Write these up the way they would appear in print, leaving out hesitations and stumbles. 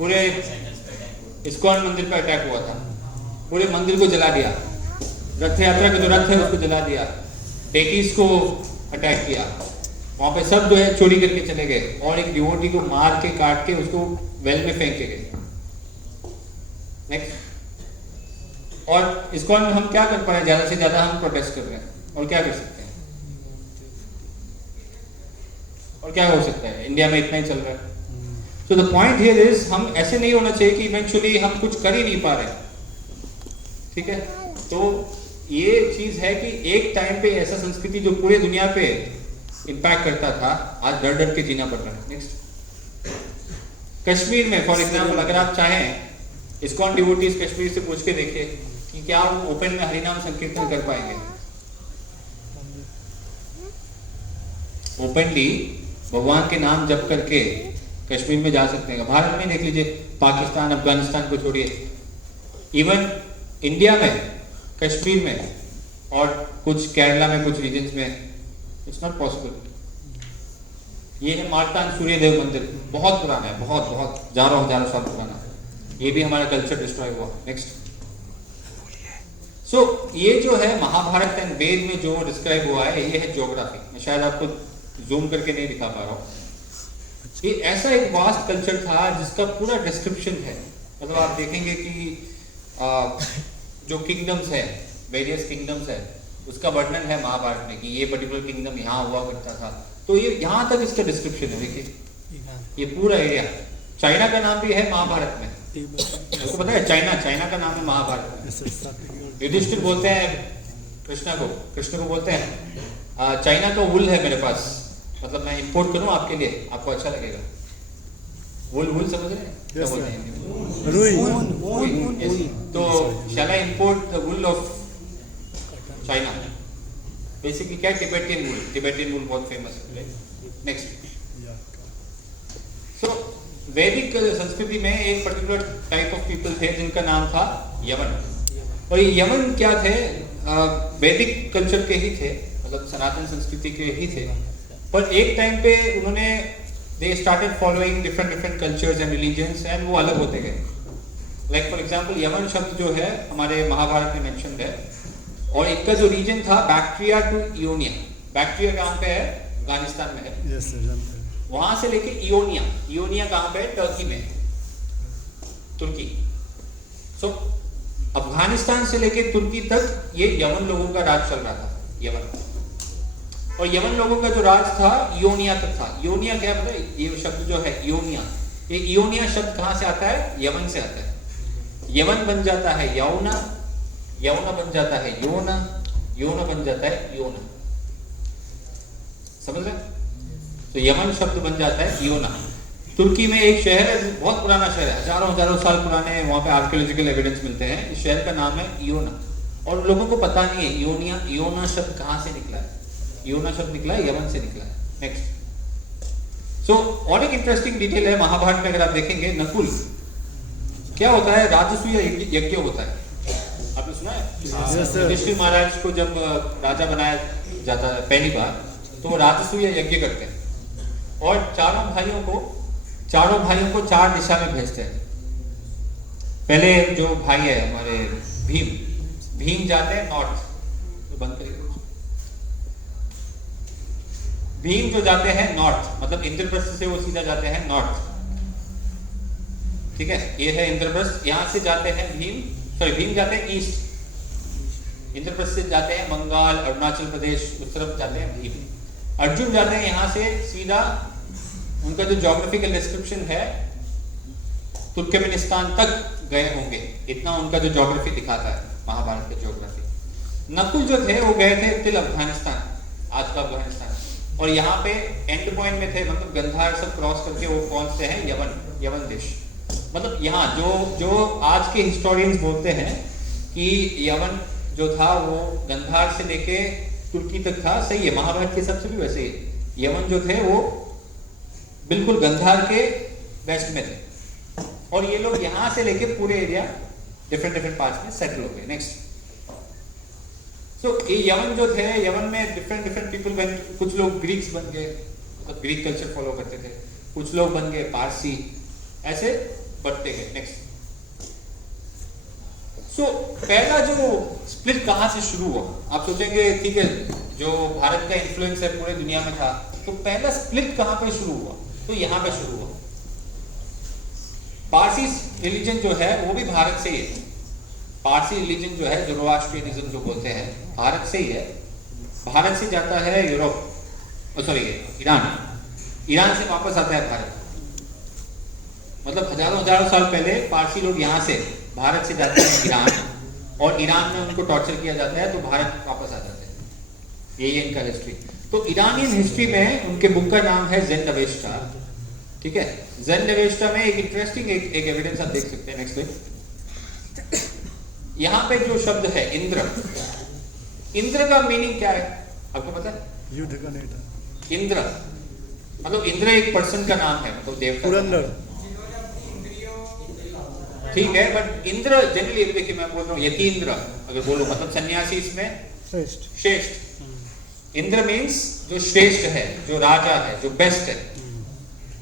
पूरे इस्कॉन मंदिर पर अटैक हुआ था, पूरे मंदिर को जला दिया, रथ यात्रा के जो रथ है उसको जला दिया, डेकीज को अटैक किया, वहां पे सब जो है चोरी करके चले गए और एक डिवोटी को मार के काट के उसको वेल में फेंक के गए। नेक्स्ट, और इस्कॉन में हम क्या कर पा रहे हैं? ज्यादा से ज्यादा हम प्रोटेस्ट कर रहे हैं, और क्या कर सकते हैं? और क्या हो सकता है? इंडिया में इतना ही चल रहा है। So the point here is, हम ऐसे नहीं होना चाहिए कि इवेंचुअली हम कुछ कर ही नहीं पा रहे, ठीक है? तो ये चीज है कि एक टाइम पे ऐसा संस्कृति जो पूरे दुनिया पे इंपैक्ट करता था, आज डर डर के जीना पड़ रहा है। नेक्स्ट, कश्मीर में फॉर एग्जाम्पल अगर आप चाहें, इस्कॉन डिवोटीज कश्मीर से पूछ के देखिए कि क्या वो ओपन में हरिनाम संकीर्तन कर पाएंगे? ओपनली भगवान के नाम जप करके कश्मीर में जा सकते हैं। भारत में देख लीजिए, पाकिस्तान अफगानिस्तान को छोड़िए, इवन इंडिया में कश्मीर में और कुछ केरला में कुछ रीजन्स में इट्स नॉट पॉसिबल। ये है मार्तांड सूर्यदेव मंदिर, बहुत पुराना है, बहुत बहुत हजारों साल पुराना है। ये भी हमारा कल्चर डिस्ट्रॉय हुआ। नेक्स्ट, सो ये जो है महाभारत एंड वेद में जो डिस्क्राइब हुआ है, ये है ज्योग्राफी। मैं शायद आपको जूम करके नहीं दिखा पा रहा हूँ। ये ऐसा एक वास्ट कल्चर था जिसका पूरा डिस्क्रिप्शन है। मतलब आप देखेंगे कि जो किंगडम्स है, वेरियस किंगडम्स है, उसका वर्णन है महाभारत में कि ये पर्टिकुलर किंगडम यहाँ हुआ करता था। तो ये यहाँ तक इसका डिस्क्रिप्शन है। देखिए ये पूरा एरिया, चाइना का नाम भी है महाभारत में, आपको पता है? चाइना का नाम है महाभारत में। युधिष्ठिर बोलते हैं कृष्ण को बोलते हैं चाइना का वुल है मेरे पास, मतलब मैं इंपोर्ट करूँ आपके लिए, आपको अच्छा लगेगा। वुल समझ रहे हैं? तो shall I import the wool of China? Basically क्या? टिबेटियन वुल बहुत फेमस है। नेक्स्ट, सो वैदिक संस्कृति में एक पर्टिकुलर टाइप ऑफ पीपल थे जिनका नाम था यवन। और ये यवन क्या थे? वैदिक कल्चर के ही थे, मतलब सनातन संस्कृति के ही थे, पर एक टाइम पे उन्होंने they started following different cultures and religions and वो अलग होते गए। Like for example, यवन शब्द जो है हमारे महाभारत में मेंशन्ड है, और इनका जो रीजन था बैक्ट्रिया टू इयोनिया। बैक्ट्रिया कहाँ पे है? अफगानिस्तान में है। yes, sir, वहां से लेके इयोनिया कहाँ पे है? टर्की में, तुर्की। सो अफगानिस्तान से लेके तुर्की तक ये यवन लोगों का राज चल रहा था, यवन। और यवन लोगों का जो राज था इयोनिया तक था। इयोनिया क्या पता है? ये शब्द जो है इयोनिया, ये इयोनिया शब्द कहाँ से आता है? यवन से आता है। यवन बन जाता है यौना, यौना बन जाता है योना, योना बन जाता है योना। समझ रहे? तो यवन शब्द बन जाता है योना। तुर्की में एक शहर है, बहुत पुराना शहर है, हजारों साल पुराने, वहां पे आर्कियोलॉजिकल एविडेंस मिलते हैं। इस शहर का नाम है इयोना, और लोगों को पता नहीं है इयोना शब्द कहाँ से निकला है। योना शब्द निकला है यवन से निकला है। नेक्स्ट, सो और एक इंटरेस्टिंग डिटेल है महाभारत में, अगर आप देखेंगे नकुल क्या होता है? राजसूय यज्ञ होता है, आपने सुना है? युधिष्ठिर महाराज को जब राजा बनाया जाता है पहली बार, तो वो राजसूय यज्ञ करते हैं और चारों भाइयों को 4 दिशा में भेजते हैं। पहले जो भाई है हमारे भीम जाते हैं नॉर्थ, तो बंद करिए। भीम जो जाते हैं नॉर्थ, मतलब इंद्रप्रस्थ से वो सीधा जाते हैं नॉर्थ, ठीक है? ये है इंद्रप्रस्थ, यहां से जाते हैं भीम जाते हैं ईस्ट, इंद्रप्रस्थ से जाते हैं बंगाल, अरुणाचल प्रदेश, उस तरफ जाते हैं भीम। अर्जुन जाते हैं यहां से सीधा, उनका जो ज्योग्राफिकल डिस्क्रिप्शन है तुर्कमेनिस्तान तक गए होंगे, इतना उनका जो ज्योग्राफी दिखाता है महाभारत के ज्योग्राफी। नकुल जो थे वो गए थे टिल अफगानिस्तान, आज का अफगानिस्तान, और यहाँ पे एंड पॉइंट में थे, मतलब गंधार सब क्रॉस करके वो कौन से हैं? यवन देश। मतलब यहाँ जो आज के हिस्टोरियंस बोलते हैं कि यवन जो था वो गंधार से लेके तुर्की तक था, सही है, महाभारत के हिसाब से भी वैसे ही यवन जो थे वो बिल्कुल गंधार के वेस्ट में थे, और ये लोग यहाँ से लेके पूरे एरिया डिफरेंट पार्ट्स में सेटल हो गए। नेक्स्ट, सो ये यवन जो थे, यवन में डिफरेंट पीपल बन, कुछ लोग ग्रीक्स बन गए, मतलब ग्रीक कल्चर फॉलो करते थे, कुछ लोग बन गए पारसी, ऐसे बढ़ते गए। नेक्स्ट। सो पहला जो स्प्लिट कहां से शुरू हुआ? आप सोचेंगे ठीक है, जो भारत का इन्फ्लुएंस है पूरे दुनिया में था, तो पहला स्प्लिट कहां पे शुरू हुआ? तो यहां पे शुरू हुआ। पारसी रिलीजन जो है वो भी भारत से ही है। पारसी रिलीजन जो है, ज़ोरोआस्ट्रियनिज्म जो बोलते हैं, भारत से ही है। भारत से जाता है यूरोप, सॉरी ईरान, ईरान से वापस आता है भारत। मतलब हजारों साल पहले पारसी लोग यहाँ से भारत से जाते हैं ईरान, और ईरान में उनको टॉर्चर किया जाता है तो भारत वापस आ जाते हैं। यही है इनका हिस्ट्री। तो ईरानियन हिस्ट्री में उनके बुक का नाम है ज़ेंडवेस्टा। ठीक है, ज़ेंडवेस्टा में एक इंटरेस्टिंग एक एविडेंस आप देख सकते हैं। नेक्स्ट पे यहाँ पे जो शब्द है इंद्र, इंद्र का मीनिंग क्या है आपको पता है? युद्ध का नेता। इंद्र मतलब इंद्र एक पर्सन का नाम है, मतलब देवता। ठीक है, बट इंद्र जनरली देखिए मैं बोल रहा हूँ यतीन्द्र अगर बोलो मतलब सन्यासी इसमें श्रेष्ठ। इंद्र मीन्स जो श्रेष्ठ है, जो राजा है, जो बेस्ट है।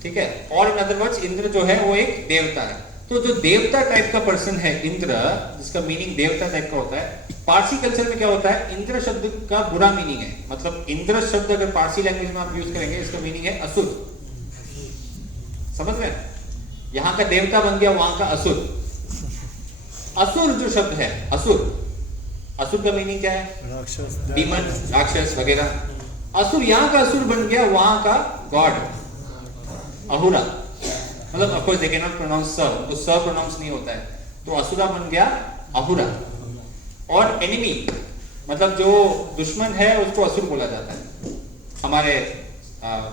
ठीक है, और इन अदर वर्ड्स इंद्र जो है वो एक देवता है। तो जो देवता टाइप का पर्सन है इंद्र, जिसका मीनिंग देवता टाइप का होता है, पारसी कल्चर में क्या होता है, इंद्र शब्द का बुरा मीनिंग है। मतलब इंद्र शब्द अगर पारसी लैंग्वेज में आप यूज करेंगे, इसका मीनिंग है असुर। समझ रहे हैं? यहाँ का देवता बन गया वहां का असुर। असुर जो शब्द है, असुर, असुर का मीनिंग क्या है? राक्षस, डीमन, राक्षस वगैरह। असुर यहाँ का असुर बन गया वहां का गॉड, अहुरा। मतलब of course they can not pronounce स, तो स प्रोनाउंस नहीं होता है, तो असुरा बन गया अहुरा। और एनिमी मतलब जो दुश्मन है उसको असुर बोला जाता है। हमारे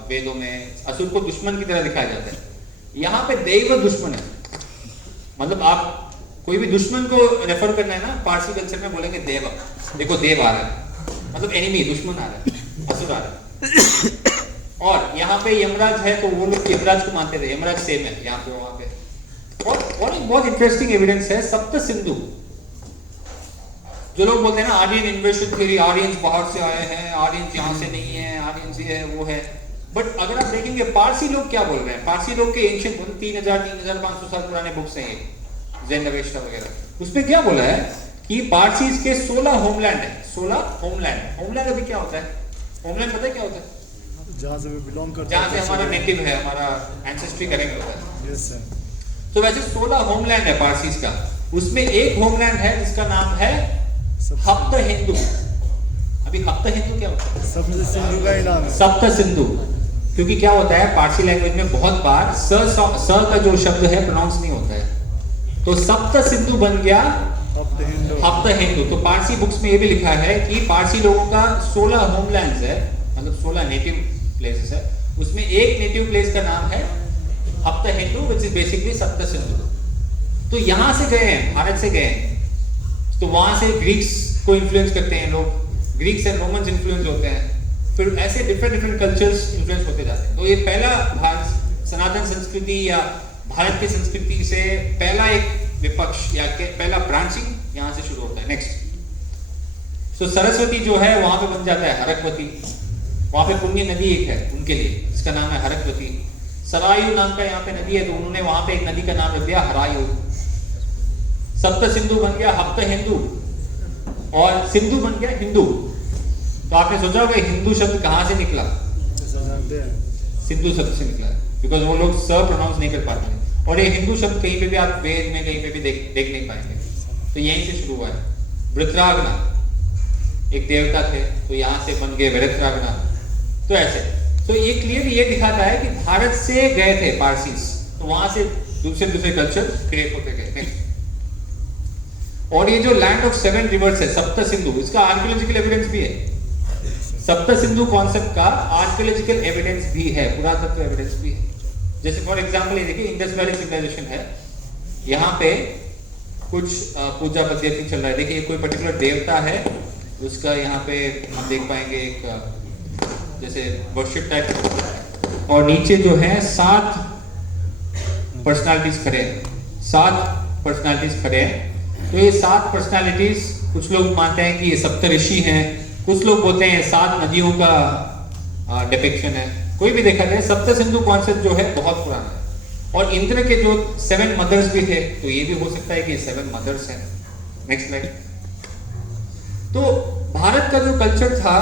वेदों में असुर को दुश्मन की तरह दिखाया जाता है। यहाँ पे देव दुश्मन है, मतलब आप कोई भी दुश्मन को रेफर करना है ना, पारसी कल्चर में बोलेंगे देव। देखो देव आ रहा है, मतलब एनिमी, दुश्मन आ रहा है, असुर आ रहा है। और यहाँ पे यमराज है तो वो लोग यमराज को मानते थे, यमराज सेम है यहाँ पे वहां पे। और एक बहुत इंटरेस्टिंग एविडेंस है सप्त सिंधु। जो लोग बोलते हैं ना आर्यन इन्वेशन थ्योरी, आर्यंस बाहर से आए हैं, आर्यंस यहाँ से नहीं है, आर्यंस ये है वो है, बट अगर आप देखेंगे पारसी लोग क्या बोल रहे हैं, पारसी लोग के एंशिएंट 3000-3500 साल पुराने बुक्स हैं ये, ज़ेंडवेस्टा वगैरह, उसमें क्या बोला है कि पारसीज के 16 होमलैंड है। 16 होमलैंड। होमलैंड अभी क्या होता है? होमलैंड पता है क्या होता है? जहाँ से बिलोंग करते जहाँ से हमारा नेटिव है, हमारा एंसेस्ट्री करेक्ट होता है। Yes sir. तो वैसे 16 होमलैंड है पारसीज का। उसमें एक होमलैंड है जिसका नाम है हप्त हिंदू। अभी हप्त हिंदू क्या होता है? सप्त सिंधु का ही नाम है। सप्त सिंधु, क्योंकि क्या होता है पारसी लैंग्वेज में बहुत बार स का जो शब्द है प्रोनाउंस नहीं होता है, तो सप्त सिंधु बन गया हप्त हिंदू। तो पारसी बुक्स में ये भी लिखा है कि पारसी लोगों का 16 होमलैंड्स है, मतलब 16 नेटिव प्लेसेस है, उसमें एक नेटिव प्लेस का नाम है हप्त हिंदू, विच इज बेसिकली सप्त सिंधु। तो यहां से गए हैं, भारत से गए हैं, तो वहां से ग्रीक्स को इन्फ्लुएंस करते हैं लोग, ग्रीक्स एंड रोमन्स इन्फ्लुएंस होते हैं, फिर ऐसे डिफरेंट कल्चर्स इन्फ्लुएंस होते जाते हैं। तो ये पहला भारत सनातन संस्कृति या भारत की संस्कृति से पहला एक विपक्ष या पहला ब्रांचिंग यहाँ से शुरू होता है। नेक्स्ट, तो सरस्वती जो है वहां पे बन जाता है हरकवती। वहां पे पुण्य नदी एक है उनके लिए, जिसका नाम है हरकवती। सरायु नाम का यहाँ पे नदी है, तो उन्होंने वहां पे एक नदी का नाम रख दिया हरायु। सप्त सिंधु बन गया हप्त हिंदू, और सिंधु बन गया हिंदू। तो आपने सोचा होगा हिंदू शब्द कहाँ से निकला? सिंधु शब्द से निकला, बिकॉज वो लोग स प्रोनाउंस नहीं कर पाते। और ये हिंदू शब्द कहीं पे भी आप वेद में कहीं पे भी देख नहीं पाएंगे, तो यहीं से शुरू हुआ है। वृत्रागना एक देवता थे, तो यहाँ से बन गए वृत्रागना। तो ऐसे, तो ये क्लियरली ये दिखाता है कि भारत से गए थे पारसीज, तो वहां से दूसरे कल्चर क्रिएट होते गए। और ये जो लैंड ऑफ 7 रिवर्स है सप्त सिंधु, इसका आर्कियोलॉजिकल एविडेंस भी है। सप्त सिंधु कॉन्सेप्ट का आर्कियोलॉजिकल एविडेंस भी है, पुरातत्व एविडेंस भी है। जैसे फॉर एग्जांपल ये देखिए इंडस वैली सिविलाइजेशन है, यहाँ पे कुछ पूजा पद्धति चल रहा है। देखिए कोई पर्टिकुलर देवता है, उसका यहाँ पे हम देख पाएंगे एक जैसे वर्शिप टाइप, और नीचे जो है 7 पर्सनालिटीज खड़े हैं, 7 पर्सनालिटीज खड़े हैं। तो ये 7 पर्सनालिटीज, कुछ लोग मानते हैं कि ये सप्तऋषि हैं, कुछ लोग बोलते हैं 7 नदियों का डिपिक्शन है। कोई भी देखा जाए सप्त सिंधु कॉन्सेप्ट जो है बहुत पुराना है, और इंद्र के जो 7 मदर्स भी थे, तो ये भी हो सकता है कि 7 मदर्स हैं। Next slide. तो भारत का जो कल्चर था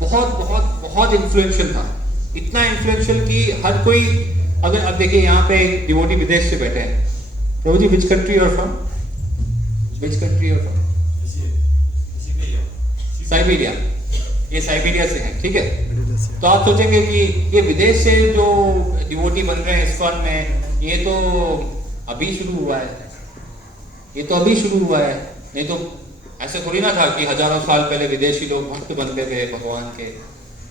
बहुत बहुत बहुत इन्फ्लुएंशियल था, इतना इन्फ्लुएंशियल कि हर कोई, अगर अब देखिए यहाँ पे डिवोटी विदेश से बैठे हैं। प्रभु जी, विच कंट्री और फ्रॉम? विच कंट्री और फ्रॉम? साइबेरिया। ये साइबेरिया से हैं, ठीक है। तो आप सोचेंगे कि ये विदेश से जो डिवोटी बन रहे हैं इस्कॉन में, ये तो अभी शुरू हुआ है, ये तो अभी शुरू हुआ है। नहीं तो ऐसे थोड़ी ना था कि हजारों साल पहले विदेशी लोग भक्त बनते थे भगवान के।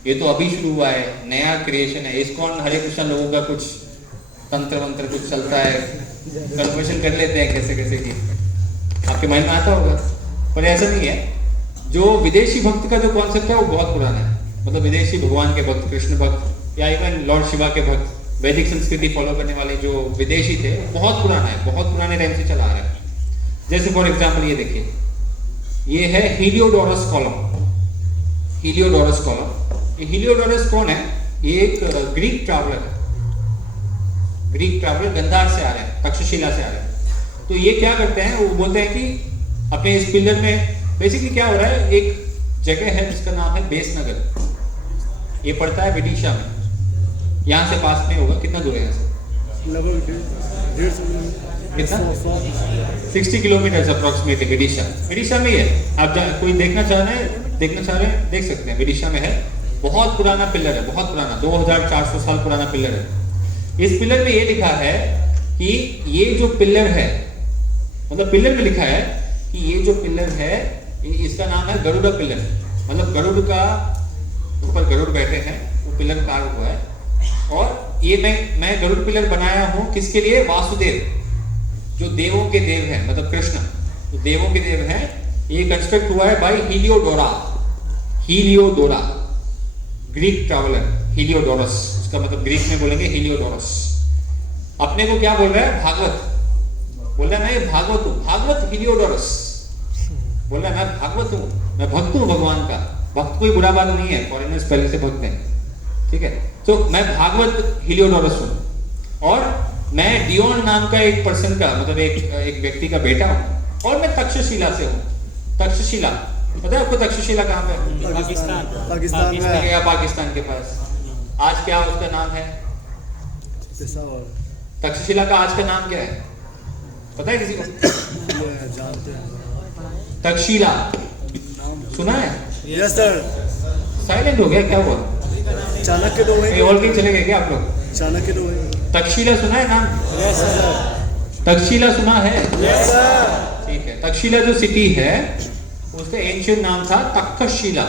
ये तो अभी शुरू हुआ है, नया क्रिएशन है। इस्कॉन हरे कृष्ण लोगों का कुछ तंत्र मंत्र कुछ चलता है, कन्वर्शन कर लेते हैं कैसे कैसे की, आपके माइंड में आता होगा। पर ऐसा नहीं है। जो विदेशी भक्त का जो कॉन्सेप्ट है वो बहुत पुराना है। मतलब विदेशी भगवान के भक्त, कृष्ण भक्त या इवन लॉर्ड शिवा के भक्त, वैदिक संस्कृति फॉलो करने वाले जो विदेशी थे, बहुत पुराना है, बहुत पुराने टाइम से चला आ रहा है। जैसे फॉर एग्जाम्पल ये देखिए, ये है हीलियोडोरस कॉलम। हीलियोडोरस कॉलम, ये हीलियोडोरस कौन है? ये एक ग्रीक ट्रैवलर है। ग्रीक ट्रैवलर गंधार से आ रहे हैं, तक्षशिला से आ रहे हैं। तो ये क्या करते हैं, वो बोलते हैं कि अपने इस पिलर में बेसिकली क्या हो रहा है, एक जगह है जिसका नाम है बेसनगर। ये पड़ता है विदिशा में, यहाँ से पास में होगा। कितना दूर है यहाँ से? लगभग 60 किलोमीटर अप्रोक्सीमेटली विदिशा। विदिशा में ही है। आप कोई देखना चाह रहे हैं, देख सकते हैं। विदिशा में है। बहुत पुराना पिलर है, बहुत पुराना, 2400 साल पुराना पिलर है। इस पिलर में ये लिखा है कि ये जो पिलर है, मतलब पिलर में लिखा है कि ये जो पिलर है इसका नाम है गरुड़ पिलर। मतलब गरुड़ का ऊपर गरुड़ बैठे हैं, वो पिलर कार्य हुआ है। और ये मैं गरुड़ पिलर बनाया हूं किसके लिए? वासुदेव, जो देवों के देव हैं, मतलब कृष्ण जो देवों के देव हैं। ये कंस्ट्रक्ट हुआ है बाय हीलियोडोरा। हीलियोडोरा, ग्रीक ट्रैवलर हीलियोडोरस, उसका मतलब ग्रीक में बोलेंगे हीलियोडोरस। अपने को क्या बोल रहा है? भागवत बोल रहा है, मैं भागवत हूं। भागवत हीलियोडोरस बोल रहा है, मैं भागवत हूं, मैं भक्त हूं भगवान का। भक्त कोई बुरा बात नहीं है, फॉरेनर्स पहले से भक्त हैं, ठीक है। तो मैं भागवत हीलियोडोरस हूं और मैं डियोन नाम का एक पर्सन का, मतलब एक व्यक्ति का बेटा हूं। और मैं तक्षशिला से हूं। तक्षशिला पता है आपको? तक्षशिला कहाँ पे? पाकिस्तान में या पाकिस्तान के पास। आज क्या उसका नाम है? तक्षशिला का आज का नाम क्या है पता है किसी को? जानते हैं। तक्षशिला सुना है? Yes sir. साइलेंट हो गया, क्या हुआ? चाणक्य तो वही, और कहीं चले गए क्या आप लोग? चाणक्य तो वही। तक्षशिला सुना है नाम? Yes sir. तक्षशिला सुना है? Yes sir. ठीक है। तक्षशिला जो सिटी है उसका एंशियंट नाम था Takshashila.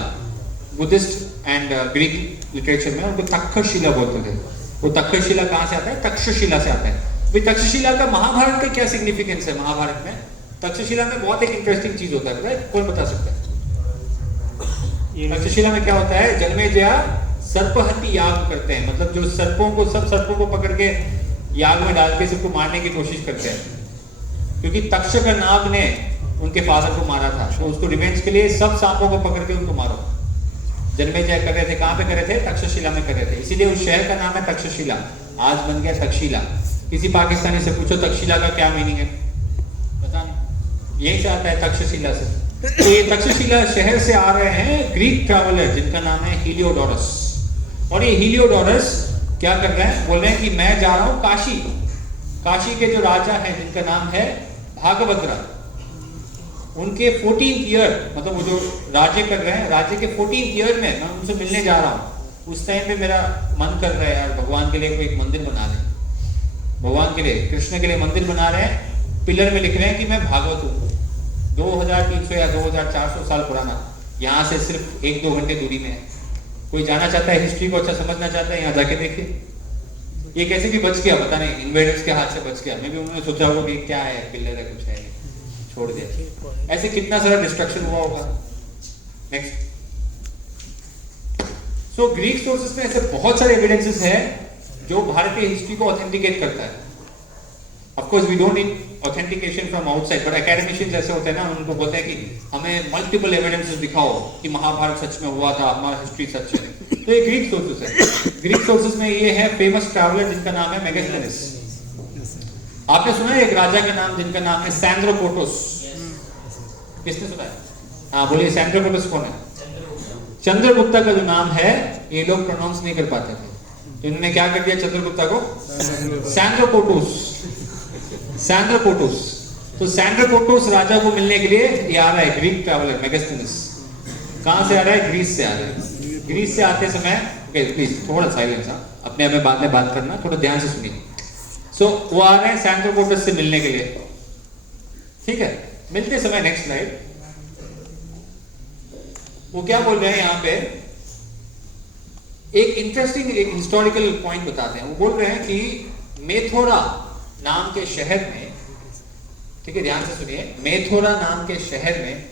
Buddhist and Greek literature में उनको तक्षशिला बोलते थे। वो तक्षशिला कहाँ से आता है? तक्षशिला से आता है। भाई तक्षशिला का महाभारत का क्या सिग्निफिकेंस है? महाभारत में तक्षशिला में बहुत एक इंटरेस्टिंग चीज होता है, पता है? कौन बता सकता है? तक्षशिला में क्या होता है? जन्मेजय सर्पहत्ति याग करते हैं। मतलब जो सर्पों को, सब सर्पों को पकड़ के याग में डाल के सबको मारने की कोशिश करते हैं। क्योंकि तक्षक नाग ने उनके फादर को मारा था, तो उसको रिवेंज के लिए सब सांपों को पकड़ के उनको मारो। जन्मेजय कर रहे थे। कहाँ पे कर रहे थे? तक्षशिला में कर रहे थे। इसीलिए उस शहर का नाम है तक्षशिला। आज बन गया तक्षशिला। किसी पाकिस्तानी से पूछो तक्षशिला का क्या मीनिंग है, पता नहीं। यही से आता है, तक्षशिला से। तो ये तक्षशिला शहर से आ रहे हैं ग्रीक ट्रैवलर जिनका नाम है हीलियोडोरस। और ये हीलियोडोरस क्या कर रहे हैं? बोल रहे हैं कि मैं जा रहा हूं काशी। काशी के जो राजा हैं जिनका नाम है भागभद्र, उनके 14th ईयर, मतलब वो जो राज्य कर रहे हैं, राज्य के 14th ईयर में मैं उनसे मिलने जा रहा हूँ। उस टाइम पे मेरा मन कर रहा है यार भगवान के लिए कोई एक मंदिर बना दें। भगवान के लिए, कृष्ण के लिए मंदिर बना रहे हैं। पिलर में लिख रहे हैं कि मैं भागवत हूँ। 2300 या 2400 साल पुराना, यहाँ से सिर्फ 1-2 घंटे दूरी में है। कोई जाना चाहता है, हिस्ट्री को अच्छा समझना चाहता है, यहाँ जाके देखिए। ये कैसे भी बच गया पता नहीं, इन्वेडर्स के हाथ से बच गया। मैं भी उन्होंने सोचा होगा कि क्या है, पिलर है, कुछ है, छोड़ दिया। ऐसे कितना सारा डिस्ट्रक्शन हुआ होगा। नेक्स्ट। सो ग्रीक सोर्सेस में ऐसे बहुत सारे एविडेंसेस हैं जो भारतीय हिस्ट्री को ऑथेंटिकेट करता है। Of course we don't need authentication from outside, but academicians ऐसे होते हैं ना, उनको बोलते हैं कि हमें मल्टीपल एविडेंसेस दिखाओ कि महाभारत सच में हुआ था, हमारा हिस्ट्री सच है। तो ये ग्रीक सोर्सेस है। ग्रीक सोर्सेस में ये है फेमस ट्रैवलर जिनका नाम है मेगास्थनीज। आपने सुना है एक राजा का नाम जिनका नाम है सैंड्रोकोटोस? किसने सुना है? हाँ बोलिए, सैंड्रोकोटोस कौन है? चंद्रगुप्ता का जो नाम है ये लोग प्रोनाउंस नहीं कर पाते थे, तो इन्होंने क्या कर दिया चंद्रगुप्ता को? सैंड्रोकोटोस। सैंड्रोकोटोस। तो सैंड्रोकोटोस राजा को मिलने के लिए ये आ रहा है ग्रीक ट्रैवलर मेगास्थनीस। कहां से आ रहा है? ग्रीस से आ रहा है। ग्रीस से आते समय, ओके प्लीज थोड़ा साइलेंस, अपने आप में बाद में बात करना, थोड़ा ध्यान से सुनिए। सो वो आ रहे हैं सैंड्रोकोटस से मिलने के लिए, ठीक है। मिलते समय, नेक्स्ट स्लाइड, वो क्या बोल रहे हैं यहाँ पे, एक इंटरेस्टिंग एक हिस्टोरिकल पॉइंट बताते हैं। वो बोल रहे हैं कि मेथोरा नाम के शहर में, ठीक है ध्यान से सुनिए, मेथोरा नाम के शहर में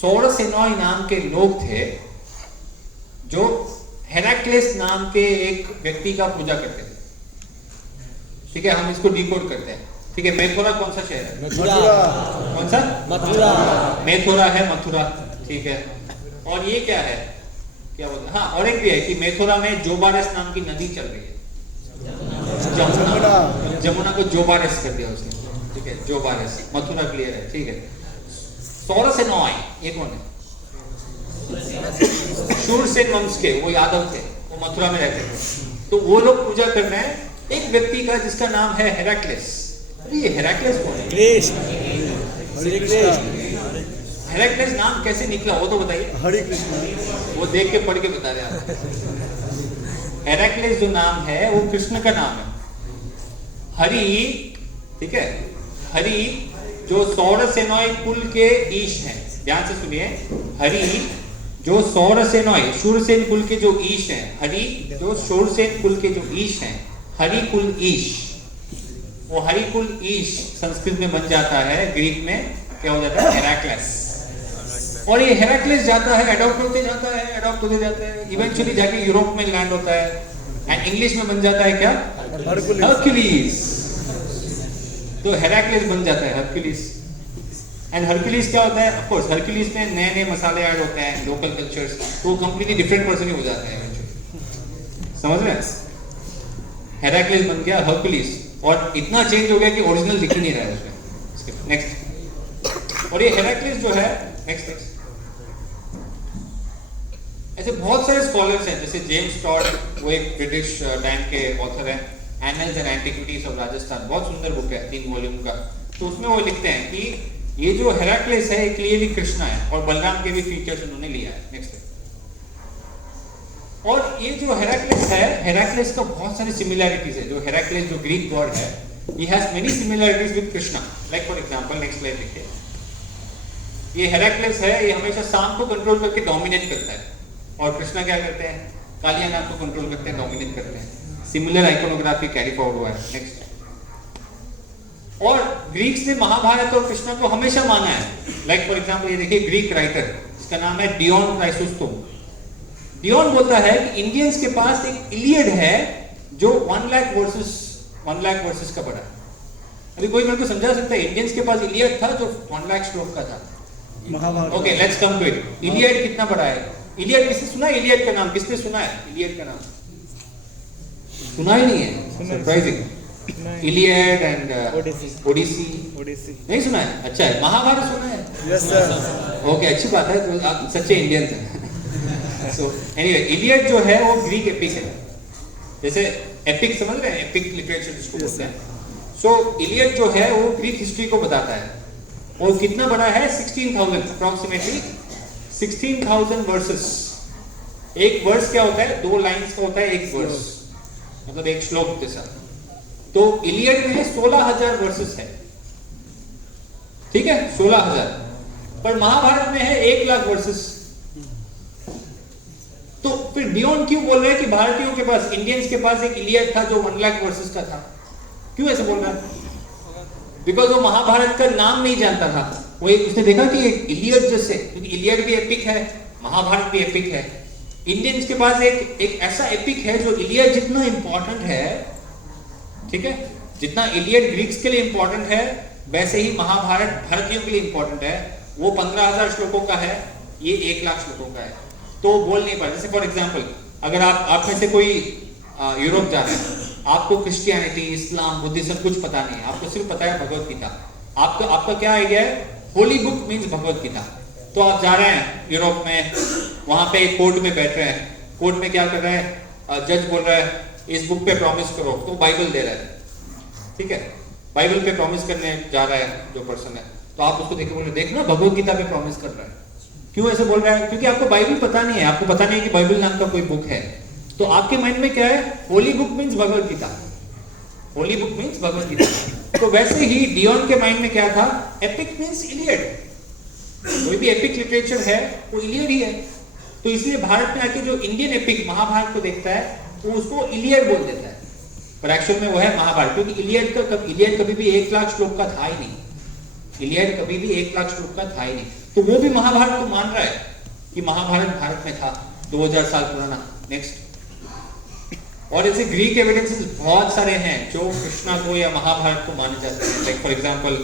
सोरसेनॉय नाम के लोग थे जो हेराक्लेस नाम के एक व्यक्ति का पूजा करते थे, ठीक है। हम इसको डिकोड करते हैं, ठीक है। मेथोरा कौन सा शहर है? मथुरा। कौन सा? मथुरा। मेथोरा है, मथुरा, ठीक है। और ये क्या है, क्या बोलते हैं? हाँ, और एक भी है कि मेथोरा में जोबारस नाम की नदी चल रही है, जमुना। जमुना को जोबारस कर दिया उसने, ठीक है, जोबारस। मथुरा क्लियर है, ठीक है। सोरसेनॉय ये कौन है? शूरसेन वंश के वो यादव थे, वो मथुरा में रहते थे। तो वो लोग पूजा कर रहे हैं एक व्यक्ति का जिसका नाम है हेराक्लेस। अरे ये हेराक्लेस कौन है? हरे कृष्ण। हेराक्लेस नाम कैसे निकला वो तो बताइए। हरे कृष्ण। वो देख के पढ़ के बता रहे आप। हेराक्लेस जो नाम है वो कृष्ण का नाम है। हरि, ठीक है, हरि जो सौरसेनॉय कुल के ईश हैं, ध्यान से सुनिए, हरि जो सौरसेनॉय शूरसेन कुल के जो ईश हैं, हरि जो शूरसेन कुल के जो ईश हैं, हरि कुल ईश, वो हरि कुल ईश संस्कृत में बन जाता है, ग्रीक में क्या हो जाता है? हेराक्लेस। और ये हेराक्लेस जाता है, अडॉप्ट होते जाता है, इवेंचुअली जाके यूरोप में लैंड होता है, एंड इंग्लिश में बन जाता है क्या? हरक्यूलिस। तो हेराक्लेस बन जाता है हरक्यूलिस। एंड हरक्यूलिस क्या होता है? ऑफ कोर्स हरक्यूलिस में नए नए मसाले ऐड होते हैं, लोकल कल्चर्स, तो कंप्लीटली डिफरेंट पर्सन ही हो जाता है इवेंचुअली, समझ रहे हैं? हेराक्लेस बन गया हरक्यूलिस, और इतना चेंज हो गया कि ओरिजिनल दिख ही नहीं रहा है उसमें। नेक्स्ट, और ये हेराक्लेस जो है, नेक्स्ट, ऐसे बहुत सारे स्कॉलर्स हैं, जैसे जेम्स टॉड, वो एक ब्रिटिश टाइम के ऑथर है, annuls and antiquities of Rajasthan, बहुत सुंदर बुक है, 3 वॉल्यूम का। तो उसमें वो लिखते हैं कि ये जो हेराक्लेस है क्लियरली कृष्णा है, और बलराम के भी फीचर्स उन्होंने लिया है। नेक्स्ट, और ये जो हेराक्लेस है, हेराक्लेस का बहुत सारी सिमिलैरिटीज है। जो हेराक्लेस जो ग्रीक गॉड है, he has many similarities with Krishna. Like for example, next slide देखिए, ये हेराक्लेस है, ये हमेशा शाम को कंट्रोल करके डोमिनेट करता है, और कृष्णा क्या करते हैं? कालिया नाम को कंट्रोल करते हैं, डोमिनेट करते हैं। सिमिलर आइकोनोग्राफी कैरी फॉरवर्ड हुआ है। नेक्स्ट, और ग्रीक्स ने महाभारत और कृष्णा को हमेशा माना है। लाइक फॉर एग्जांपल ये देखिए, ग्रीक राइटर, इसका नाम है डियोन क्राइसोस्टोम। डियोन बोलता है कि इंडियंस के पास एक इलियड है जो 1 लाख वर्सेस का पड़ा है। अभी कोई मेरे को समझा सकता है इंडियंस के पास इलियड था जो 1 लाख श्लोक का था? Mahabharata. Okay, let's come to it. Iliad कितना बड़ा है? इलियड किसने सुना है? इलियड का नाम किसने सुना है? इलियड का नाम सुना ही नहीं है, सरप्राइजिंग। इलियड एंड ओडिसी नहीं सुना है? अच्छा है। महाभारत सुना है? Yes sir. ओके, अच्छी बात है, तो आप सच्चे इंडियंस हैं। सो एनीवे, इलियड जो है वो ग्रीक एपिक है, जैसे एपिक समझ रहे हैं, एपिक लिटरेचर जिसको बोलते हैं। सो इलियड जो है वो ग्रीक हिस्ट्री को बताता है, और कितना बड़ा है? 16,000 अप्रोक्सीमेटली 16,000 वर्सेस। एक वर्स क्या होता है? 2 लाइन्स का होता है एक वर्स, मतलब एक श्लोक जैसा। तो इलियड में 16,000 वर्सेस है, ठीक है, 16,000। पर महाभारत में है 1 लाख वर्सेस। तो फिर डियोन क्यों बोल रहे हैं कि भारतीयों के पास, इंडियंस के पास एक इलियड था जो 1 लाख वर्सेस का था? क्यों ऐसे बोल रहा है? बिकॉज वो महाभारत का नाम नहीं जानता था। वो उसने देखा कि एक इलियड जैसे, क्योंकि इलियड भी एपिक है, महाभारत भी एपिक है, इंडियंस के पास एक ऐसा एपिक है जो इलियड जितना इंपॉर्टेंट है, ठीक है, जितना इलियड ग्रीक्स के लिए इंपॉर्टेंट है, वैसे ही महाभारत भारतीयों के लिए इंपॉर्टेंट है। वो 15,000 श्लोकों का है, ये 1 लाख श्लोकों का है, तो बोल नहीं पाए। जैसे फॉर एग्जाम्पल, अगर आप में से कोई यूरोप जा रहे हैं, आपको क्रिश्चियनिटी, इस्लाम, बुद्धिज्म कुछ पता नहीं है, आपको सिर्फ पता है भगवत गीता। आपका आपका क्या आइडिया है? Holi book means Bhagavad Gita. तो आप जा रहे हैं यूरोप में, वहां पे एक कोर्ट में बैठ रहे हैं, कोर्ट में क्या कर रहे हैं, जज बोल रहा है इस बुक पे प्रॉमिस करो, तो बाइबल दे रहा है, ठीक है, बाइबल पे प्रॉमिस करने जा रहा है जो पर्सन है, तो आप उसको देख के बोले देख ना भगवत गीता पे प्रॉमिस कर रहा है। क्यों ऐसे बोल रहा है? क्योंकि आपको बाइबल पता नहीं है, आपको पता नहीं है कि बाइबल नाम का कोई बुक है। तो आपके माइंड में क्या है? Holi book means Bhagavad Gita, Holi book means Bhagavad Gita. तो वैसे ही डियोन के माइंड में क्या था? एपिक मीन्स इलियड, कोई भी एपिक लिटरेचर है वो इलियड ही है। तो इसलिए भारत में आके जो इंडियन एपिक महाभारत को देखता है वो उसको इलियड बोल देता है, पर एक्चुअल में वो है महाभारत, क्योंकि इलियड कभी भी 1 लाख श्लोक का था ही नहीं, इलियड कभी भी 1 लाख श्लोक का था ही नहीं। तो वो भी महाभारत को मान रहा है कि महाभारत भारत में था 2000 साल पुराना। नेक्स्ट, और ऐसे ग्रीक एविडेंसेस बहुत सारे हैं जो कृष्णा को या महाभारत को माने जाते हैं। लाइक फॉर एग्जांपल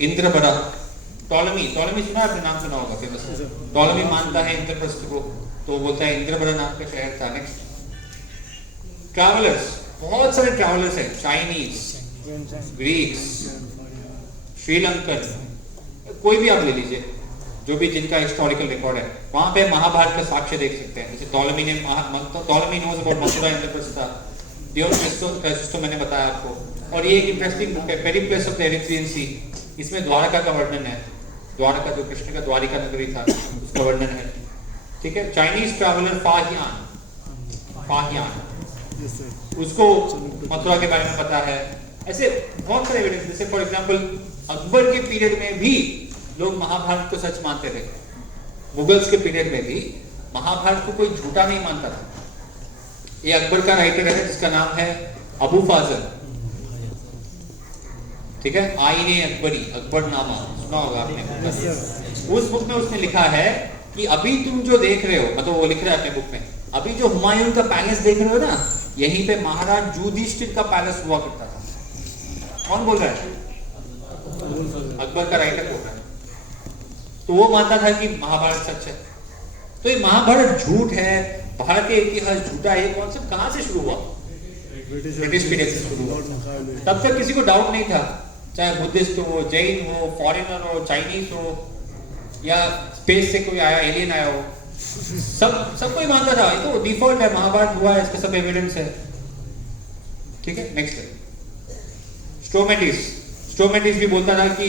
इंद्रबरा, टॉलमी सुना है, आपने नाम सुना होगा, फेमस। टॉलमी मानता है इंद्रप्रस्थ को, तो बोलता है इंद्रबरा नाम का शहर था। नेक्स्ट, ट्रैवलर्स, बहुत सारे ट्रैवलर्स हैं, चाइनीज, ग्रीक्स, श्रीलंकन, कोई भी आप ले लीजिए, जो भी जिनका हिस्टोरिकल रिकॉर्ड है, वहां पे महाभारत का साक्ष्य देख सकते हैं। जैसे Ptolemy knows about Mathura Indraprastha, Dion Chrysostom मैंने बताया आपको। और ये एक इंटरेस्टिंग बुक है, Periplus of the Erythraean Sea, इसमें द्वारका का वर्णन है, द्वारका जो कृष्ण का द्वारिका नगरी था उसका वर्णन है, ठीक है। चाइनीज ट्रैवलर फाहियान, उसको मथुरा के बारे में पता है। ऐसे बहुत सारे एविडेंस, जैसे फॉर एग्जांपल अकबर के पीरियड में भी लोग महाभारत को सच मानते थे, मुगल्स के पीरियड में भी महाभारत को कोई झूठा नहीं मानता था। ये अकबर का राइटर है जिसका नाम है अबू फाजल, ठीक है, आईने अकबरी, अकबरनामा सुना होगा आपने। उस बुक में उसने लिखा है कि अभी तुम जो देख रहे हो, मतलब वो लिख रहा है अपने बुक में, अभी जो हुमायूं का पैलेस देख रहे हो ना, यहीं पे महाराज युधिष्ठिर का पैलेस हुआ करता था। कौन बोल रहा है? अकबर का राइटर बोल रहा है। तो वो मानता था कि महाभारत सच है। तो ये महाभारत झूठ है, भारतीय इतिहास झूठा है, कॉन्सेप्ट कहां से शुरू हुआ? ब्रिटिश पीरियड से शुरू हुआ। तब तक किसी को डाउट नहीं था, चाहे बुद्धिस्ट हो, जैन हो, फॉरेनर हो, चाइनीज हो, या स्पेस से कोई आया, एलियन आया हो, सब कोई मानता था ये तो डिफॉल्ट है, महाभारत हुआ है, इसके सब एविडेंस है, ठीक है। नेक्स्ट है स्टोमेटिस भी बोलता था कि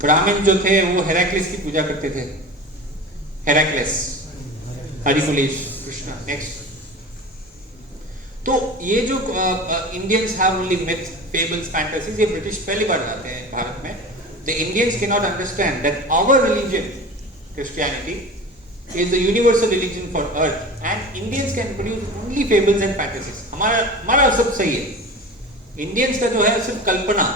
ब्राह्मण जो थे वो हेराक्लिस की पूजा करते थे, हेराक्लिस, हरिकुलेश कृष्णा। नेक्स्ट, तो ये जो Indians have only myth, fables, fantasies, ये ब्रिटिश पहली बार लाते हैं भारत में। The Indians can not understand that our religion Christianity is the universal religion for earth and Indians can produce only fables and fantasies। हमारा सब सही है, इंडियंस का जो है सिर्फ कल्पना,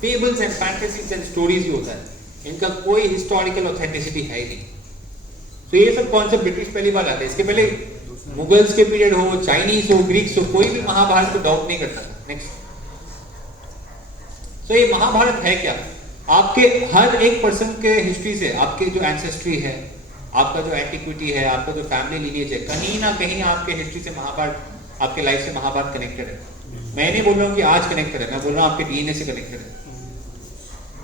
fables and fantasies and stories ही होता है, इनका कोई हिस्टोरिकल ऑथेंटिसिटी है ही नहीं। तो ये सब कॉन्सेप्ट ब्रिटिश पहली बार लाते हैं। इसके पहले मुगल्स के पीरियड हो, चाइनीज हो, ग्रीक्स हो, कोई भी महाभारत को डाउट नहीं करता था। नेक्स्ट, तो ये महाभारत है क्या? आपके हर एक पर्सन के हिस्ट्री से, आपके जो एंसेस्ट्री है, आपका जो एंटिक्विटी है, आपका जो फैमिली लिनिएज है, कहीं ना कहीं आपके हिस्ट्री से महाभारत, आपके लाइफ से महाभारत कनेक्टेड है। मैं नहीं बोल रहा हूँ कि आज कनेक्टेड है, मैं बोल रहा हूँ आपके डीएनए से कनेक्टेड है।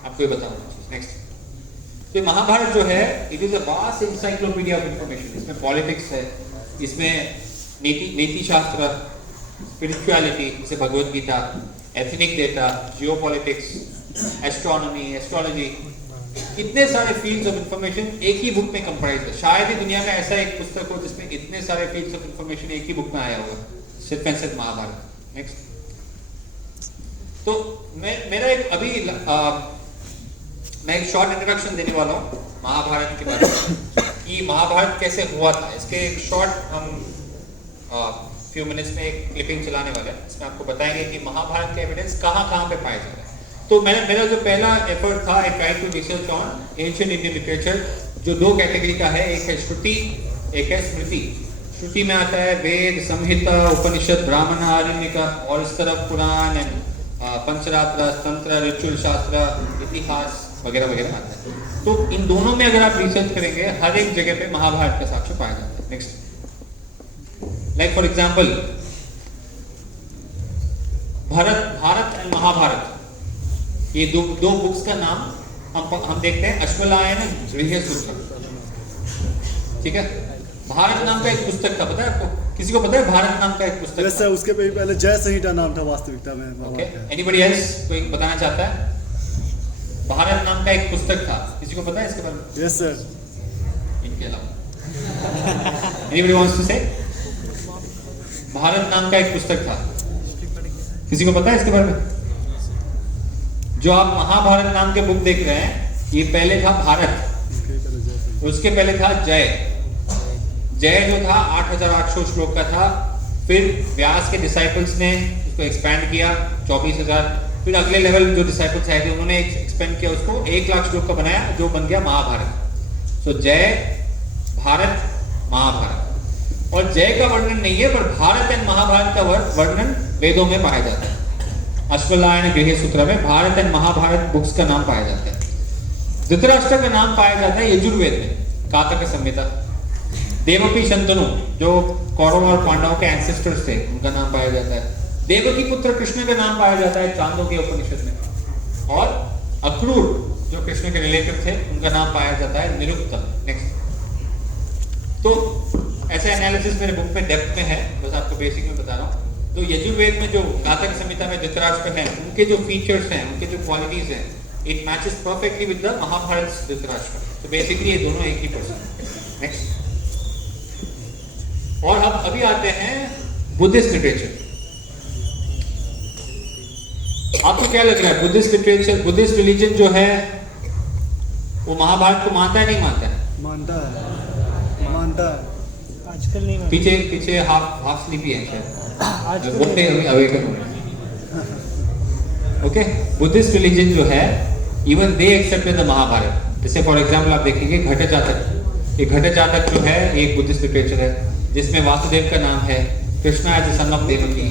आपको ये बताऊंगा। नेक्स्ट, तो महाभारत जो है it is a vast encyclopaedia of information. इसमें पॉलिटिक्स है, इसमें नीति शास्त्र, स्पिरिचुअलिटी जैसे Bhagavad Gita, ethnic data, geopolitics, astronomy, astrology, इतने सारे फील्ड्स ऑफ इंफॉर्मेशन एक ही बुक में कंप्राइज है। शायद ही दुनिया में ऐसा एक पुस्तक हो जिसमें इतने सारे फील्ड्स ऑफ इंफॉर्मेशन एक ही बुक में आया होगा, सिर्फ एंड सिर्फ महाभारत। नेक्स्ट, तो मेरा एक अभी मैं एक शॉर्ट इंट्रोडक्शन देने वाला हूँ महाभारत के बारे में कि महाभारत कैसे हुआ था। इसके एक शॉर्ट हम फ्यू मिनट्स में एक क्लिपिंग चलाने वाले हैं, इसमें आपको बताएंगे कि महाभारत के एविडेंस कहाँ कहाँ पे पाए जा रहे हैं। तो मेरा जो पहला एफर्ट था, I try to research on ancient Indian literature, जो दो कैटेगरी का है, एक है श्रुति, एक है स्मृति। श्रुति में आता है वेद, संहिता, उपनिषद, ब्राह्मण, आरण्यका, और इस तरफ पुराण, पंचरात्र, तंत्र, रिचुअल शास्त्र, इतिहास वगैरह वगैरह आता है। तो इन दोनों में अगर आप रिसर्च करेंगे, हर एक जगह पे महाभारत का साक्ष्य पाया जाता है। Next, like for example Bharat and Mahabharata, ये दो बुक्स का नाम हम देखते हैं। अश्वलायन गृह सूत्र, ठीक है। भारत नाम का एक पुस्तक था, पता है आपको? किसी को पता है भारत नाम का एक पुस्तक? यस सर, उसके पहले जय संहिता नाम था वास्तविकता में। ओके, एनीबॉडी एल्स कोई बताना चाहता है? भारत नाम का एक पुस्तक था, किसी को पता है इसके बारे में? Yes sir. इनके अलावा एनीबॉडी वांट्स टू से? भारत नाम का एक पुस्तक था, किसी को पता है इसके बारे में? जो आप महाभारत नाम के बुक देख रहे हैं, ये पहले था भारत, उसके पहले था जय। जय जो था 8800 श्लोक का था, फिर व्यास के डिसाइपल्स ने उसको एक्सपैंड किया 24,000, फिर अगले लेवल जो डिसाइपल्स आए थे उन्होंने एक्सपेंड किया उसको 1,00,000 श्लोक का बनाया, जो बन गया महाभारत। सो जय, भारत, महाभारत। और जय का वर्णन नहीं है, पर भारत एंड महाभारत का वर्णन वेदों में पाया जाता है। अश्वलायन गृह सूत्र में भारत एंड महाभारत बुक्स का नाम पाया जाता है। धृतराष्ट्र का नाम पाया जाता है यजुर्वेद में, कातक संहिता। देवकी शंतनु जो कौरव और पांडवों के एंसेस्टर्स थे, उनका नाम पाया जाता है। देवकी पुत्र कृष्ण का नाम पाया जाता है चांदों के उपनिषद में। और अक्रूर जो कृष्ण के रिलेटिव थे, उनका नाम पाया जाता है निरुक्तम। नेक्स्ट। तो ऐसे एनालिसिस मेरे बुक में डेप्थ में है, बस आपको बेसिक में बता रहा हूँ। तो यजुर्वेद में जो कातक संहिता में धृतराष्ट्र हैं, उनके जो फीचर्स हैं, उनके जो क्वालिटीज हैं, it matches perfectly with the Mahabharata Dhritarashtra. तो बेसिकली ये दोनों एक ही पर्सन। नेक्स्ट। और हम अभी आते हैं बुद्धिस्ट लिटरेचर। आपको क्या लग रहा है, बुद्धिस्ट लिटरेचर, बुद्धिस्ट रिलीजन जो है वो महाभारत को मानता है नहीं मानता है? मानता है, मानता है। आजकल नहीं मानता। पीछे हाफ स्लीपी है शायद, उठने अवेकन हो रहे हैं। ओके, बुद्धिस्ट रिलीजन जो है even they accepted the Mahabharata. जैसे फॉर एग्जांपल आप देखेंगे घट जातक, ये घट जातक जो है एक बुद्धिस्ट लिटरेचर है, जिसमें वासुदेव का नाम है, Krishna as son of Devaki,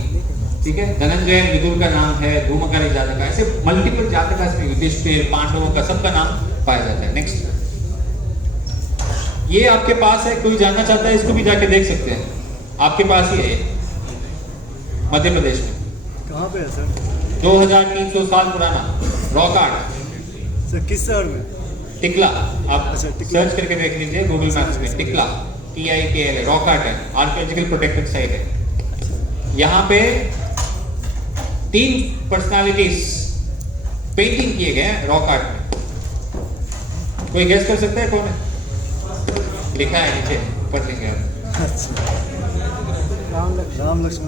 ठीक है। धनंजय विदुर का नाम है, धूमकाली जातक, ऐसे मल्टीपल जातक इसमें, युधिष्ठिर, पांडवों का सबका नाम पाया जाता है। नेक्स्ट। ये आपके पास है, कोई जानना चाहता है इसको भी जाके देख सकते हैं, आपके पास ही है, मध्य प्रदेश में। कहाँ पे है सर? 2300 साल पुराना रॉक आर्ट। सर किस शहर में? टिकला, आप अच्छा, टिकला। सर्च करके देख लीजिए गूगल मैप्स में, टिकला, TIKL, रॉक आर्ट है, आर्कियोलॉजिकल प्रोटेक्टेड साइट है। यहाँ पे 3 पर्सनालिटीज पेंटिंग किए गए हैं रॉक आर्ट में। कोई गेस कर सकता है कौन है? लिखा है नीचे, ऊपर लिखे हैं। अच्छा, राम लक्ष्मण।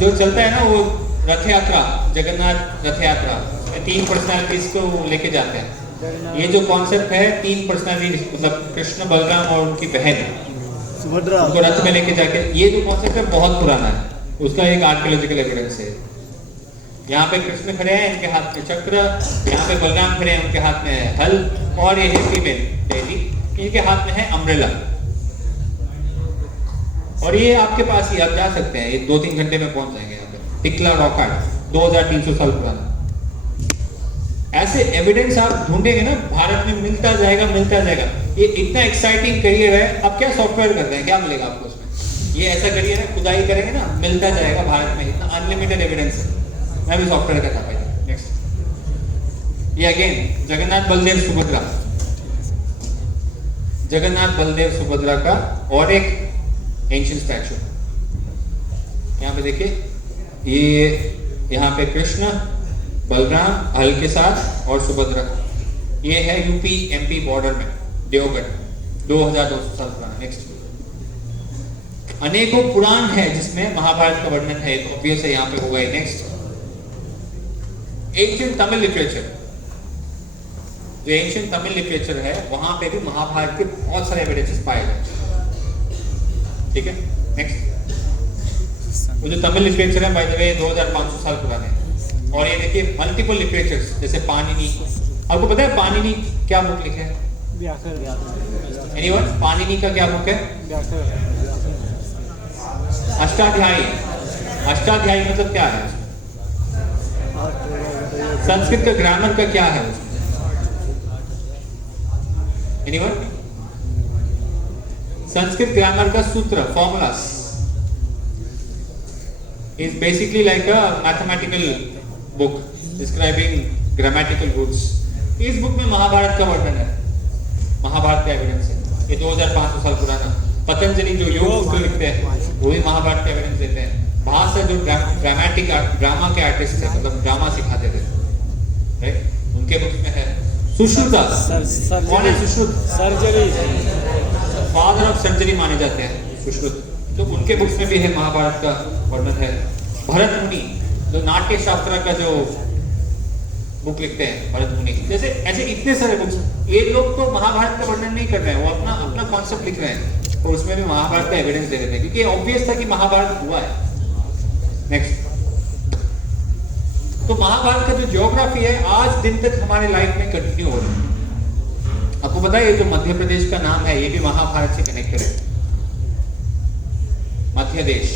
जो चलता है ना वो रथ यात्रा, जगन्नाथ रथ यात्रा, 3 पर्सनालिटीज को लेके जाते हैं। ये जो कॉन्सेप्ट है 3 पर्सनालिटीज, मतलब कृष्ण, बलराम और उनकी बहन, सुभद्रा, उनको रथ में लेके जाके, ये जो कॉन्सेप्ट है बहुत पुराना है, उसका एक आर्कियोलॉजिकल एविडेंस है। यहाँ पे कृष्ण खड़े हैं, इनके हाथ में चक्र, यहाँ पे बलराम खड़े हैं, उनके हाथ में है हल, और ये है फीमेल देवी, इनके हाथ में है अम्ब्रेला। और ये आपके पास ही, आप जा सकते हैं, ये 2-3 घंटे में पहुंच जाएंगे यहाँ पे। टिकला रॉक आर्ट 2300 साल पुराना। ऐसे एविडेंस आप ढूंढेंगे ना, भारत में मिलता जाएगा। ये इतना एक्साइटिंग करियर है। आप क्या सॉफ्टवेयर कर रहे हैं, क्या मिलेगा आपको उसमें? ये ऐसा करियर है, खुदाई करेंगे ना, मिलता जाएगा भारत में, इतना अनलिमिटेड एविडेंस है। मैं भी सॉफ्टवेयर का था भाई। नेक्स्ट। ये अगेन जगन्नाथ बलदेव सुभद्रा, जगन्नाथ बलदेव सुभद्रा का और एक एंशिएंट स्टैचू। यहाँ पे देखिए, ये यहाँ पे कृष्ण, बलराम हल के साथ और सुभद्रा। ये है यूपी MP बॉर्डर में, देवगढ़, 2200 साल पुराना। नेक्स्ट। अनेकों पुराण है जिसमें महाभारत का वर्णन है, तो ऑब्वियस है यहाँ पे होगा। नेक्स्ट। एंशिएंट तमिल लिटरेचर, जो एंशिएंट तमिल लिटरेचर है वहां पे भी महाभारत के बहुत सारे एविडेंसेस पाए गए, ठीक है। नेक्स्ट। वो जो तमिल लिटरेचर है बाय द वे 2500 साल पुराने हैं। और ये देखिए मल्टीपल लिटरेचर्स, जैसे पाणिनि। आपको पता है पाणिनि क्या बुक लिखे है? व्याकरण। एनीवन? पाणिनि का क्या बुक है? व्याकरण। अष्टाध्यायी। अष्टाध्यायी मतलब क्या है? संस्कृत का ग्रामर का क्या है? एनीवन? संस्कृत ग्रामर का सूत्र, formulas. is basically like a mathematical book describing grammatical roots. इस बुक में महाभारत का वर्णन है, महाभारत का एविडेंस है। ये 2500 साल पुराना। पतंजलि जो योग सूत्र लिखते हैं वो भी महाभारत का एविडेंस देते हैं। भास्कर जो ड्रामा के आर्टिस्ट थे, मतलब ड्रामा सिखाते थे, राइट, उनके बुक्स में है। सुश्रुता, कौन है Sushruta? Surgery, father of surgery माने जाते हैं सुश्रुत, तो उनके बुक्स में भी है, महाभारत का वर्णन है। भरत मुनि जो नाट्य शास्त्र का जो बुक लिखते हैं, भरत मुनि, जैसे ऐसे इतने सारे बुक्स। ये लोग तो महाभारत का वर्णन नहीं कर रहे हैं, वो अपना अपना कॉन्सेप्ट लिख रहे हैं, तो उसमें भी महाभारत का एविडेंस दे रहे थे, क्योंकि ऑब्वियस था कि महाभारत हुआ है। नेक्स्ट, तो महाभारत का जो ज्योग्राफी है आज दिन तक हमारे लाइफ में कंटिन्यू हो रही है। आपको पता है ये जो मध्य प्रदेश का नाम है ये भी महाभारत से कनेक्टेड है। मध्य देश,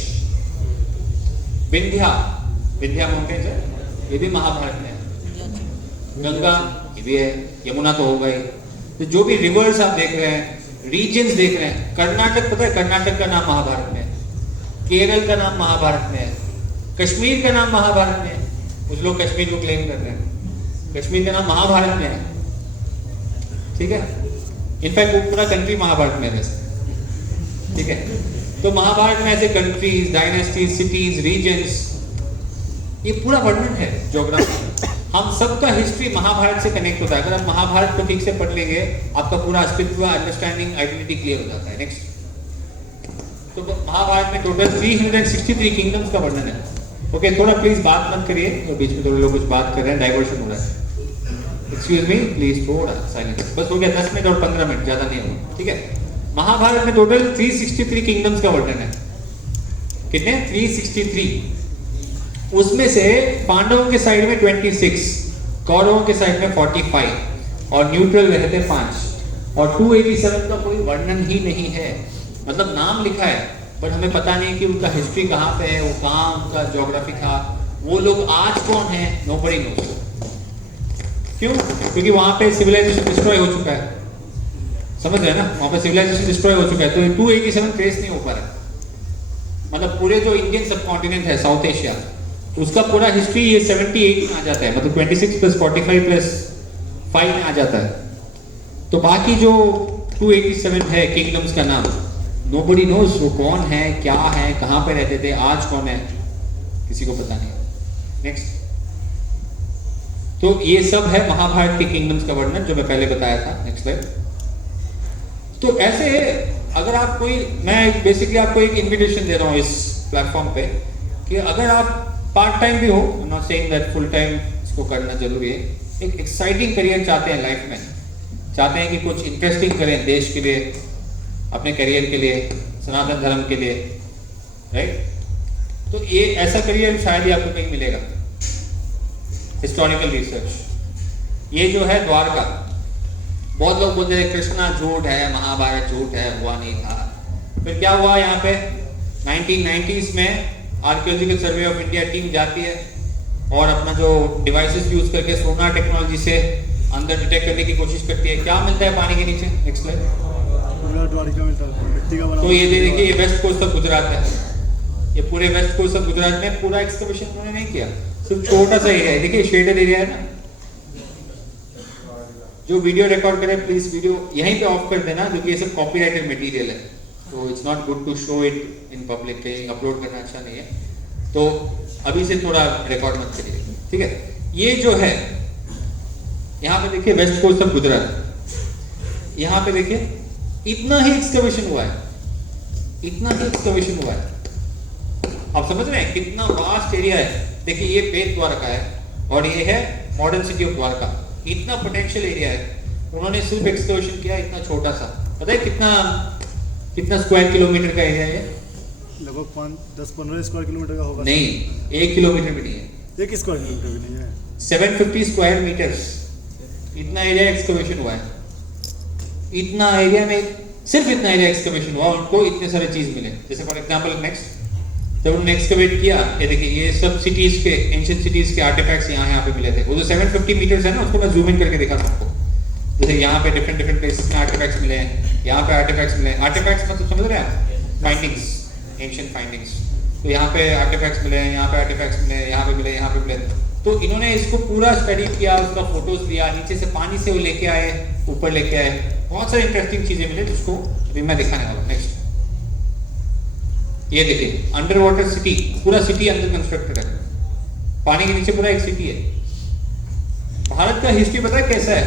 विंध्या माउंटेन्स है, ये भी महाभारत में है। गंगा ये भी है, यमुना तो हो गई। तो जो भी रिवर्स आप देख रहे हैं, रीजन्स देख रहे हैं, कर्नाटक, पता है कर्नाटक का नाम महाभारत में है, केरल का नाम महाभारत में है, कश्मीर का नाम महाभारत में है। कुछ लोग कश्मीर को क्लेम कर रहे हैं, कश्मीर का नाम महाभारत में है, ठीक है। इनफैक्ट वो पूरा कंट्री महाभारत में है, ठीक है। तो महाभारत में ऐसे कंट्रीज, डायनेस्टीज, सिटीज, रीजन्स, ये पूरा वर्णन है ज्योग्राफी। हम सबका हिस्ट्री महाभारत से कनेक्ट होता है। अगर आप महाभारत को ठीक से पढ़ लेंगे, आपका पूरा अस्तित्व, अंडरस्टैंडिंग, आइडेंटिटी क्लियर हो जाता है। नेक्स्ट, तो महाभारत में टोटल 363 किंगडम्स का वर्णन है। ओके, थोड़ा प्लीज बात मत करिए, तो बीच में थोड़े लोग कुछ बात कर रहे हैं, डाइवर्शन हो रहा है। एक्सक्यूज मी प्लीज, थोड़ा साइलेंस। बस हो गया 10 मिनट और 15 मिनट, ज्यादा नहीं होगा, ठीक है। महाभारत में टोटल 363 किंगडम्स का वर्णन है। कितने? 363। उसमें से पांडवों के साइड में 26, कौरवों के साइड में 45 और न्यूट्रल रहते 5, और 287 का कोई वर्णन ही नहीं है। मतलब नाम लिखा है पर हमें पता नहीं कि उनका हिस्ट्री कहाँ पे है, वो कहाँ उनका ज्योग्राफी था, वो लोग आज कौन है, नोबडी नोस। क्यों? क्योंकि वहां पे सिविलाइजेशन डिस्ट्रॉय हो चुका है, समझ रहे हैं ना, वहां पे सिविलाइजेशन डिस्ट्रॉय हो चुका है, तो 287 ट्रेस नहीं हो पा रहा। मतलब पूरे जो इंडियन सब कॉन्टिनेंट है, साउथ एशिया, उसका पूरा हिस्ट्री ये 78 में आ जाता है, मतलब 26 + 45 + 5 में आ जाता है। तो बाकी जो 287 है किंगडम्स का नाम, नोबडी नोज वो कौन है, क्या है, कहां पे रहते थे, आज कौन है, किसी को पता नहीं। नेक्स्ट, तो ये सब है महाभारत के किंगडम्स का वर्णन जो मैं पहले बताया था। Next slide. तो ऐसे अगर आप कोई, मैं बेसिकली आपको एक इन्विटेशन दे रहा हूँ इस प्लेटफॉर्म पे कि अगर आप पार्ट टाइम भी हो, not saying that full time इसको करना जरूरी है, एक एक्साइटिंग करियर चाहते हैं लाइफ में, चाहते हैं कि कुछ इंटरेस्टिंग करें देश के लिए, अपने करियर के लिए, सनातन धर्म के लिए, राइट। तो ये ऐसा करियर शायद ही आपको कहीं मिलेगा। हिस्टोरिकल रिसर्च, ये जो है द्वारका, बहुत लोग बोलते हैं कृष्णा झूठ है, महाभारत झूठ है, हुआ नहीं था। फिर क्या हुआ यहाँ पे 1990s में archaeological survey of India team जाती है और अपना जो डिवाइसेस यूज करके सोनार टेक्नोलॉजी से अंदर डिटेक्ट करने की कोशिश करती है। क्या मिलता है पानी के नीचे? Next slide. तो ये देखिए, ये वेस्ट कोस्ट ऑफ गुजरात है, ये पूरे वेस्ट कोस्ट ऑफ गुजरात में पूरा एक्सकवेशन उन्होंने नहीं किया, सिर्फ छोटा सा एरिया है, देखिए शेडेड एरिया है ना। जो वीडियो रिकॉर्ड करे प्लीज वीडियो यहीं पे ऑफ कर देना, क्योंकि ये सब कॉपीराइटेड मटेरियल है, तो it's not good to show it in public, के अपलोड करना अच्छा नहीं है, तो अभी से थोड़ा रिकॉर्ड मत करिए, ठीक है। ये जो है यहाँ पे देखिए वेस्ट कोस्ट ऑफ गुजरात, यहाँ पे देखिए इतना ही एक्सकवेशन हुआ है, इतना ही एक्सकवेशन हुआ है। आप समझ रहे हैं कितना वास्ट एरिया है। देखिए ये बेट द्वारका है और ये है मॉडर्न सिटी ऑफ द्वारका, इतना पोटेंशियल एरिया है, उन्होंने सिर्फ एक्सकवेशन किया इतना छोटा सा। पता है कितना स्क्वायर किलोमीटर का एरिया है? लगभग 10-15 स्क्वायर किलोमीटर का होगा। नहीं, 1 किलोमीटर भी नहीं है, 1 स्क्वायर किलोमीटर भी नहीं है, 750 स्क्वायर मीटर्स, इतना एरिया एक्सकवेशन हुआ है। इतना एरिया में सिर्फ इतना एरिया एक्सकवेशन हुआ, उनको इतने सारे चीज मिले। जैसे फॉर एग्जांपल नेक्स्ट, जब उन्होंने एक्सकवेट किया, ये देखिए ये सब सिटीज के, एंशिएंट सिटीज के आर्टिफैक्ट्स यहाँ पे मिले थे। वो जो 750 मीटर्स है ना, उसको मैं जूम इन करके दिखा सकता हूँ। जैसे यहाँ पे डिफरेंट प्लेसेस में आर्टिफैक्ट्स मिले हैं, यहाँ पे आर्टिफैक्ट्स मिले हैं। आर्टिफैक्ट्स मतलब समझ रहे हैं आप? Findings, ancient findings. तो यहाँ पे आर्टिफैक्ट्स मिले, यहाँ पे आर्टिफैक्ट्स मिले, यहाँ पे मिले, यहाँ पे मिले। तो इन्होंने इसको पूरा स्टडी किया, उसका फोटोज लिया, नीचे से पानी से वो लेके आए, ऊपर लेके आए, बहुत सारी इंटरेस्टिंग चीजें मिले जिसको अभी मैं दिखाने वाला हूँ। नेक्स्ट ये देखिए, अंडर वाटर सिटी, पूरा सिटी अंदर कंस्ट्रक्टेड है, पानी के नीचे पूरा एक सिटी है। भारत का हिस्ट्री पता है कैसा है?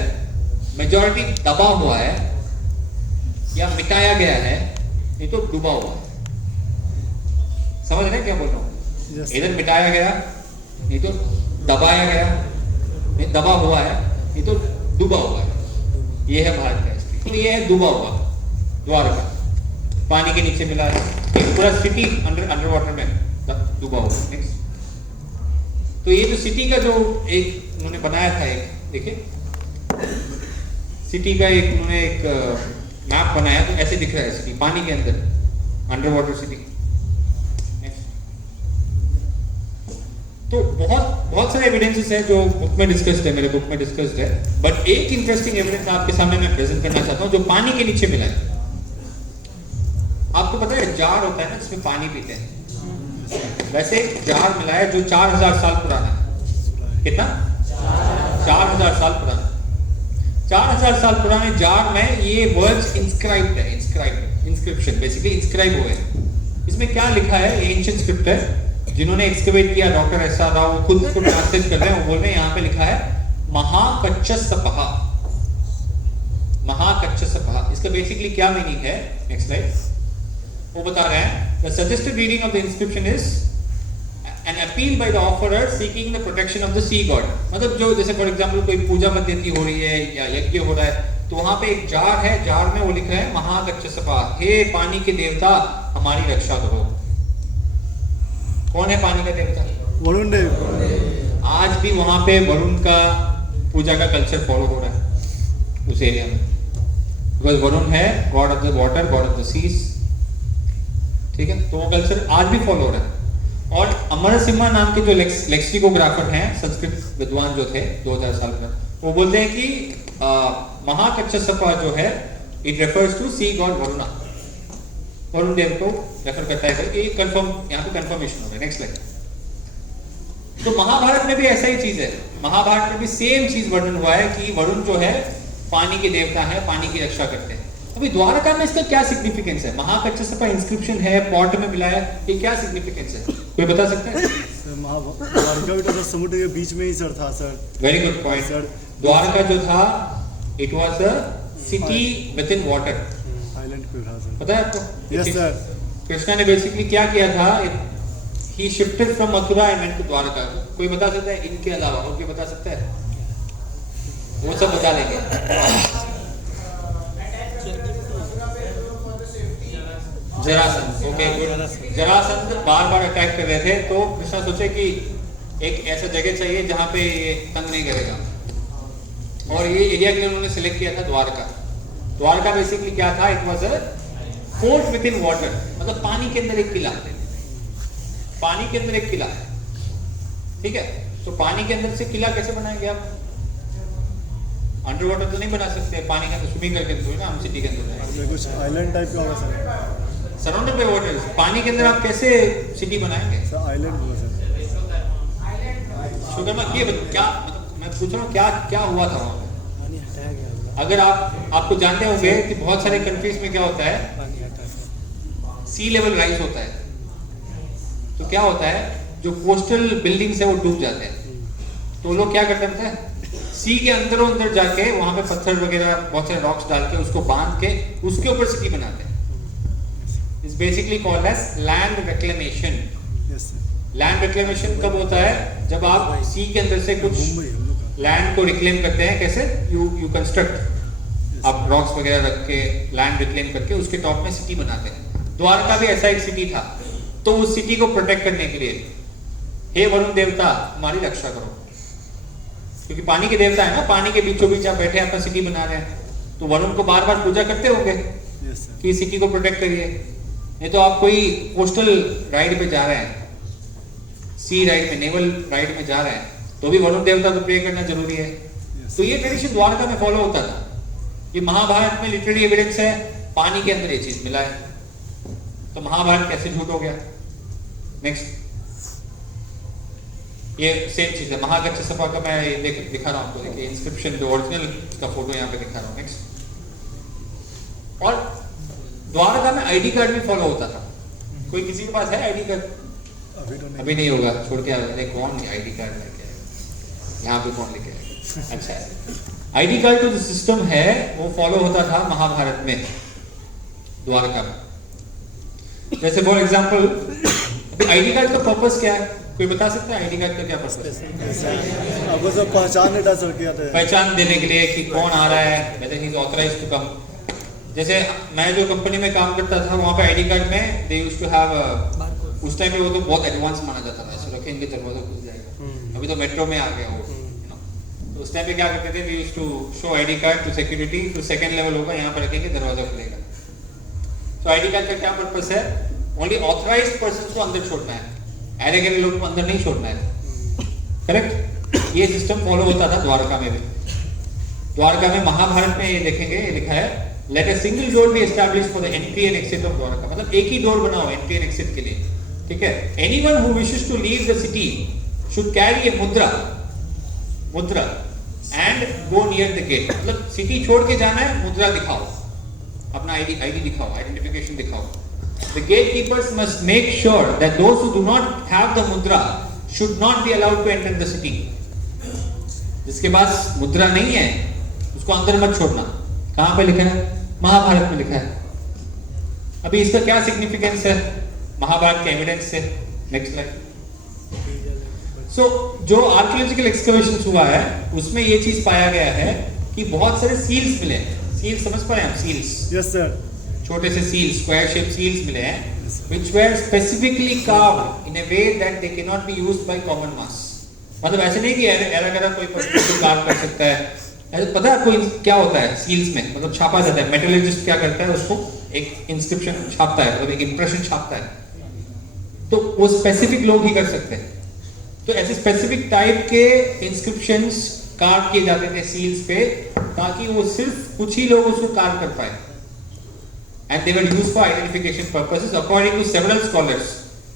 मेजॉरिटी दबा हुआ है या मिटाया गया है, नहीं तो डूबा हुआ है। समझ रहे हैं क्या बोल रहा हूँ? Yes. इधर मिटाया गया, नहीं तो दबाया गया, नहीं दबा हुआ है, नहीं तो डूबा हुआ है। ये है भारत का हिस्ट्री। तो ये है डूबा हुआ द्वारका, पानी के नीचे मिला है, एक पूरा सिटी अंडर वाटर में डूबा हुआ है। नेक्स्ट, तो ये जो सिटी का जो एक उन्होंने बनाया था, एक देखिए सिटी का एक उन्होंने एक मैप बनाया, तो ऐसे दिख रहा है सिटी पानी के अंदर, अंडर वाटर सिटी। तो बहुत सारे एविडेंसेस है जो बुक में डिस्कस्ड है, मेरे बुक में डिस्कस्ड है, बट एक इंटरेस्टिंग एविडेंस आपके सामने मैं प्रेजेंट करना चाहता हूँ जो पानी के नीचे मिला है। आपको पता है जार होता है ना जिसमें पानी पीते हैं, वैसे एक जार मिला है जो 4000 साल पुराना है। कितना? 4000 साल पुराना। 4000 साल पुराने जार में ये वर्ड्स इंस्क्राइब्ड है, इंस्क्रिप्शन बेसिकली इंस्क्राइब हुए हैं। इसमें क्या लिखा है? एंशिएंट स्क्रिप्ट है, जिन्होंने एक्सकवेट किया डॉक्टर एस.आर. राव, वो खुद इसको ट्रांसलेट कर रहे हैं। वो बोल रहे हैं यहाँ पे लिखा है महाकच्छसपः, महाकच्छसपः। इसका बेसिकली क्या मीनिंग है? Next slide. वो बता रहे हैं the suggested reading of the inscription is an appeal by the offerer seeking the protection of the sea god। मतलब जो जैसे फॉर एग्जांपल कोई पूजा पद्धति हो रही है या यज्ञ हो रहा है, तो वहां पे एक जार है, जार में वो लिख रहे हैं महाकच्छसपः, हे पानी के देवता हमारी रक्षा करो। कौन है पानी का देवता? वरुण देव। आज भी वहां पे वरुण का पूजा का कल्चर फॉलो हो रहा है उस एरिया में, बिकॉज वरुण है god of the water, god of the seas. ठीक है, तो वो कल्चर आज भी फॉलो हो रहा है। और अमरसिम्हा नाम के जो लेक्सिकोग्राफर हैं, संस्कृत विद्वान जो थे 2000 साल पहले, वो बोलते हैं कि महाकच्छसपः जो है it refers to sea god Varuna, Varun Dev को रेफर करता है कि कंफर्म, यहाँ पे कंफर्मेशन हो गया। Next slide. तो महाभारत में भी ऐसा ही चीज है, महाभारत में भी सेम चीज वर्णन हुआ है कि वरुण जो है पानी के देवता है, पानी की रक्षा करते हैं। अभी द्वारका में इसका क्या सिग्निफिकेंस है? महाकच्छसपः इंस्क्रिप्शन है, पॉट में मिला है, ये क्या सिग्निफिकेंस है? कोई बता सकता है? सर द्वारका भी तो सर समुद्र के बीच में ही सर था sir. Very good point sir. Dwarka जो था it was a city with in water, island पे था सर। पता है आपको? Yes sir. कृष्णा ने बेसिकली क्या किया था? He shifted from Mathura and went to Dwarka. कोई बता सकता है इनके अलावा? और कोई बता सकता है? वो सब बता लेंगे। Jarasandh, okay good. जरासंध बार बार अटैक कर रहे थे, तो कृष्णा सोचे कि एक ऐसा जगह चाहिए जहां पे ये तंग नहीं करेगा, और ये एरिया के लिए उन्होंने सिलेक्ट किया था द्वारका। द्वारका बेसिकली क्या था? It was a fort with in water, मतलब पानी के अंदर एक किला, पानी के अंदर एक किला। ठीक है, तो पानी के अंदर से किला कैसे बनाएंगे आप? अंडर वाटर तो नहीं बना सकते, पानी के अंदर स्विमिंग करके थोड़ी ना हम सिटी के अंदर जाएंगे। कुछ आइलैंड टाइप का होगा सर, सराउंडेड बाय वाटर। पानी के अंदर आप कैसे सिटी बनाएंगे? सर आइलैंड होगा सर। शुगर क्या मतलब मैं पूछ रहा हूँ क्या हुआ था वहाँ पे? पानी हटाया गया। अगर आपको जानते होंगे कि बहुत सारे कंट्रीज में क्या होता है, पानी हटाया, सी लेवल राइज होता है, तो क्या होता है जो कोस्टल बिल्डिंग्स है वो डूब जाते हैं। तो लोग क्या करते हैं, सी के अंदर जाके वहां पे पत्थर वगैरह बहुत सारे रॉक्स डाल के उसको बांध के उसके ऊपर सिटी बनाते हैं। It's basically called as land reclamation. Yes sir. Land reclamation कब होता है? जब आप सी के अंदर से कुछ मुंबई हम लोग लैंड को रिक्लेम करते हैं। कैसे? यू कंस्ट्रक्ट, आप रॉक्स वगैरह रख के लैंड रिक्लेम करके उसके टॉप में सिटी बनाते हैं। द्वारका भी ऐसा एक सिटी था, तो उस सिटी को प्रोटेक्ट करने के लिए हे वरुण देवता हमारी रक्षा करो, क्योंकि पानी के देवता है ना, पानी के बीचों बीच आप बैठे अपना सिटी बना रहे हैं, तो वरुण को बार बार पूजा करते होंगे यस सर। कि सिटी को प्रोटेक्ट करिए। नहीं तो आप कोई कोस्टल राइड पे जा रहे हैं, सी राइड में, नेवल राइड में जा रहे हैं, तो भी वरुण देवता को प्रे करना जरूरी है। तो ये ट्रेडिशन द्वारका में फॉलो होता था। ये महाभारत में लिटरली एविडेंस है, पानी के अंदर ये चीज मिला है। तो महाभारत कैसे झूठ हो गया? नेक्स्ट, ये सेम चीज है, महागच्छ सपा का मैं दिखा रहा हूँ आपको, देखिए इंस्क्रिप्शन जो ओरिजिनल का फोटो यहाँ पे दिखा रहा हूँ। नेक्स्ट, और द्वारका में आईडी कार्ड भी फॉलो होता था। कोई किसी के पास है आईडी कार्ड? अभी नहीं होगा, छोड़ के आ, कौन आईडी कार्ड लेके आएगा यहाँ पे, कौन लेके आएगा? अच्छा है, आईडी कार्ड का जो सिस्टम है वो फॉलो होता था महाभारत में, द्वारका में। जैसे फॉर एग्जाम्पल आईडी कार्ड का पर्पस क्या है, कोई बता सकता है आईडी कार्ड का क्या पर्पस है? अब वो सब पहचान डेटा सर किया था, पहचान देने के लिए कि कौन आ रहा है, whether he is authorized to come। जैसे मैं जो कंपनी में काम करता था वहाँ पे आईडी कार्ड में दे यूज्ड टू हैव, उस टाइम पे वो तो बहुत एडवांस माना जाता था, ऐसे रखेंगे दरवाजा खुल जाएगा। अभी तो मेट्रो में आ गया वो, तो उस टाइम पे क्या करते थे, we used to show ID card to security, तो सेकंड लेवल होगा, यहाँ पे रखेंगे दरवाजा खुलेगा। तो आईडी कार्ड का क्या पर्पस है? ओनली ऑथराइज्ड पर्सन को अंदर छोड़ना है, ऐरे गैरे लोगों को अंदर नहीं छोड़ना है। करेक्ट, ये सिस्टम फॉलो होता था द्वारका में भी। द्वारका में महाभारत में ये देखेंगे, ये लिखा है let a single door be established for the entry and exit of Dwarka, मतलब एक ही डोर बनाओ एंट्री एंड एग्जिट के लिए, ठीक है। Anyone who wishes to leave the city should carry a mudra and go near the gate, मतलब city छोड़ के जाना है, मुद्रा दिखाओ, अपना आईडी दिखाओ, आइडेंटिफिकेशन दिखाओ। The gatekeepers must make sure that those who do not have the mudra should not be allowed to enter the city. जिसके पास मुद्रा नहीं है उसको अंदर मत छोड़ना। कहाँ पे लिखा है? महाभारत में लिखा है। अभी इसका क्या सिग्निफिकेंस है महाभारत के एविडेंस से? Next slide. सो जो आर्कियोलॉजिकल एक्सकवेशन हुआ है उसमें ये चीज पाया गया है कि बहुत सारे सील्स मिले हैं। सील्स समझ पा रहे हैं आप? सील्स, यस सर, छोटे से सील्स, स्क्वायर शेप सील्स मिले हैं which were specifically carved in a way that they cannot be used by common mass। मतलब ऐसे नहीं कि ऐरा गैरा कोई पर्सन कार्व कर सकता है। ऐसे पता है कोई क्या होता है सील्स में? मतलब छापा जाता है, मेटलर्जिस्ट क्या करता है, उसको एक इंस्क्रिप्शन छापता है, मतलब एक इंप्रेशन छापता है, तो वो स्पेसिफिक लोग ही कर सकते हैं। तो ऐसे स्पेसिफिक टाइप के इंस्क्रिप्शंस कार्व किए जाते थे सील्स पे, ताकि वो सिर्फ कुछ ही लोग उसको कार्व कर पाए। And they were used for identification purposes according to several scholars।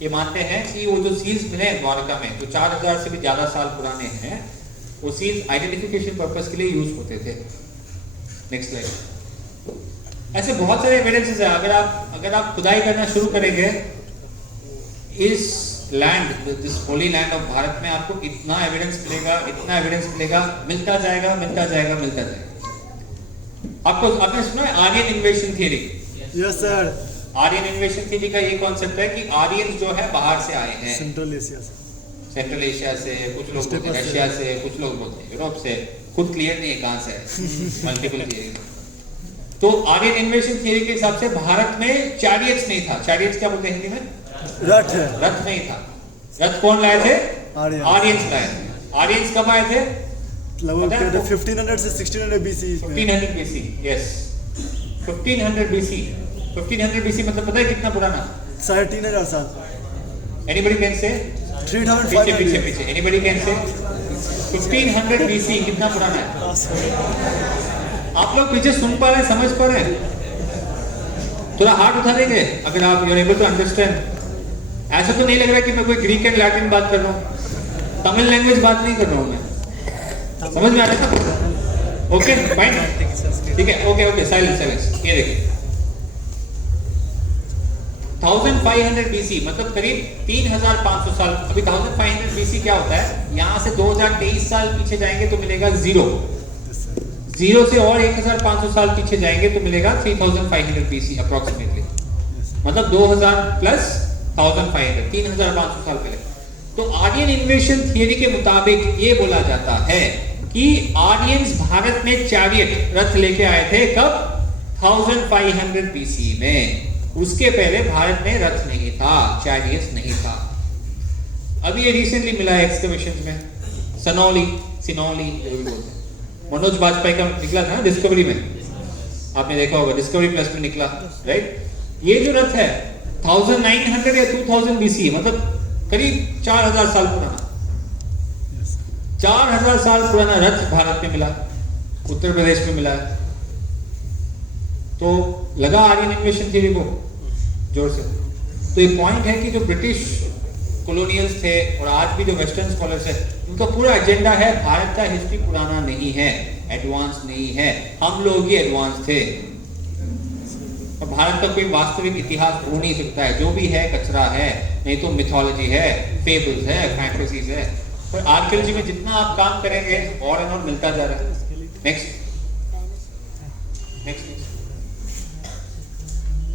ये मानते हैं कि वो जो सील्स मिले हैं द्वारका में, जो 4000 से भी ज्यादा साल पुराने हैं, वो सील्स आइडेंटिफिकेशन पर्पस के लिए यूज होते थे। Next slide. ऐसे बहुत सारे एविडेंसेस है। अगर आप खुदाई करना शुरू करेंगे इस land, this Holi land of Bharat में, आपको इतना एविडेंस मिलेगा, इतना एविडेंस मिलेगा, मिलता जाएगा। आपने सुना है Aryan invasion theory? Yes sir. Aryan invasion theory का ये कॉन्सेप्ट है कि आर्यन जो है बाहर से आए हैं, सेंट्रल एशिया से, कुछ लोग बोलते हैं रशिया से, कुछ लोग बोलते हैं यूरोप से, खुद क्लियर नहीं है कहां से है, मल्टीपल थियरी। तो आर्यन इन्वेशन थ्योरी के हिसाब से भारत में चैरियट्स नहीं था। चैरियट्स क्या बोलते हैं हिंदी में? रथ नहीं था। रथ कौन लाए थे? आर्यंस लाए थे। आर्यंस कब आए थे? लगभग 1500 से 1600 BC। 1500 BC, yes, 1500 BC। 1500 BC मतलब पता है कितना पुराना? 3500 साल। Anybody can say? 3500। पीछे Anybody can say? 1500 BC कितना पुराना है? आप लोग पीछे सुन पा रहे हैं, समझ पा रहे हैं? थोड़ा हाथ उठा देंगे अगर आप you're able to understand। ऐसा तो नहीं लग रहा कि मैं कोई ग्रीक एंड लैटिन बात कर रहा हूँ, तमिल लैंग्वेज बात नहीं कर रहा हूँ मैं। समझ में आ रहा है? ओके फाइन, ठीक है, ओके साइलेंस। ये देखिए 1500 BC मतलब करीब 3500 साल। अभी 1500 BC क्या होता है? यहाँ से 2023 साल पीछे जाएंगे तो मिलेगा जीरो से, और 1500 साल पीछे जाएंगे तो मिलेगा 3500 BC अप्रोक्सीमेटली, मतलब 2000 प्लस 1500, 3500 साल पहले। तो आर्यन इन्वेशन थियरी के मुताबिक ये बोला जाता है कि आर्यंस भारत में चैरियट, रथ लेके आए थे कब? 1500 BC में। उसके पहले भारत में रथ नहीं था, चैरियट्स नहीं था। अभी ये रिसेंटली मिला है एक्सकवेशन में, सिनौली बोलते हैं, मनोज बाजपेयी का निकला था ना डिस्कवरी में, आपने देखा होगा, डिस्कवरी प्लस में निकला, राइट। ये जो रथ है 1900 या 2000 BC, मतलब करीब 4000 साल पुराना। 4000 साल पुराना रथ भारत में मिला, उत्तर प्रदेश में मिला। तो लगा आर्यन इन्वेशन थ्योरी को जोर से। तो ये पॉइंट है कि जो ब्रिटिश कॉलोनियल्स थे और आज भी जो वेस्टर्न स्कॉलर्स है, उनका पूरा एजेंडा है भारत का हिस्ट्री पुराना नहीं है, एडवांस नहीं है, हम लोग ही एडवांस थे। और भारत का कोई वास्तविक इतिहास हो नहीं सकता है, जो भी है कचरा है, नहीं तो मिथोलॉजी है, फेबल्स है, फैंटेसीज है। पर आर्कियोलॉजी में जितना आप काम करेंगे और एंड और मिलता जा रहा है। नेक्स्ट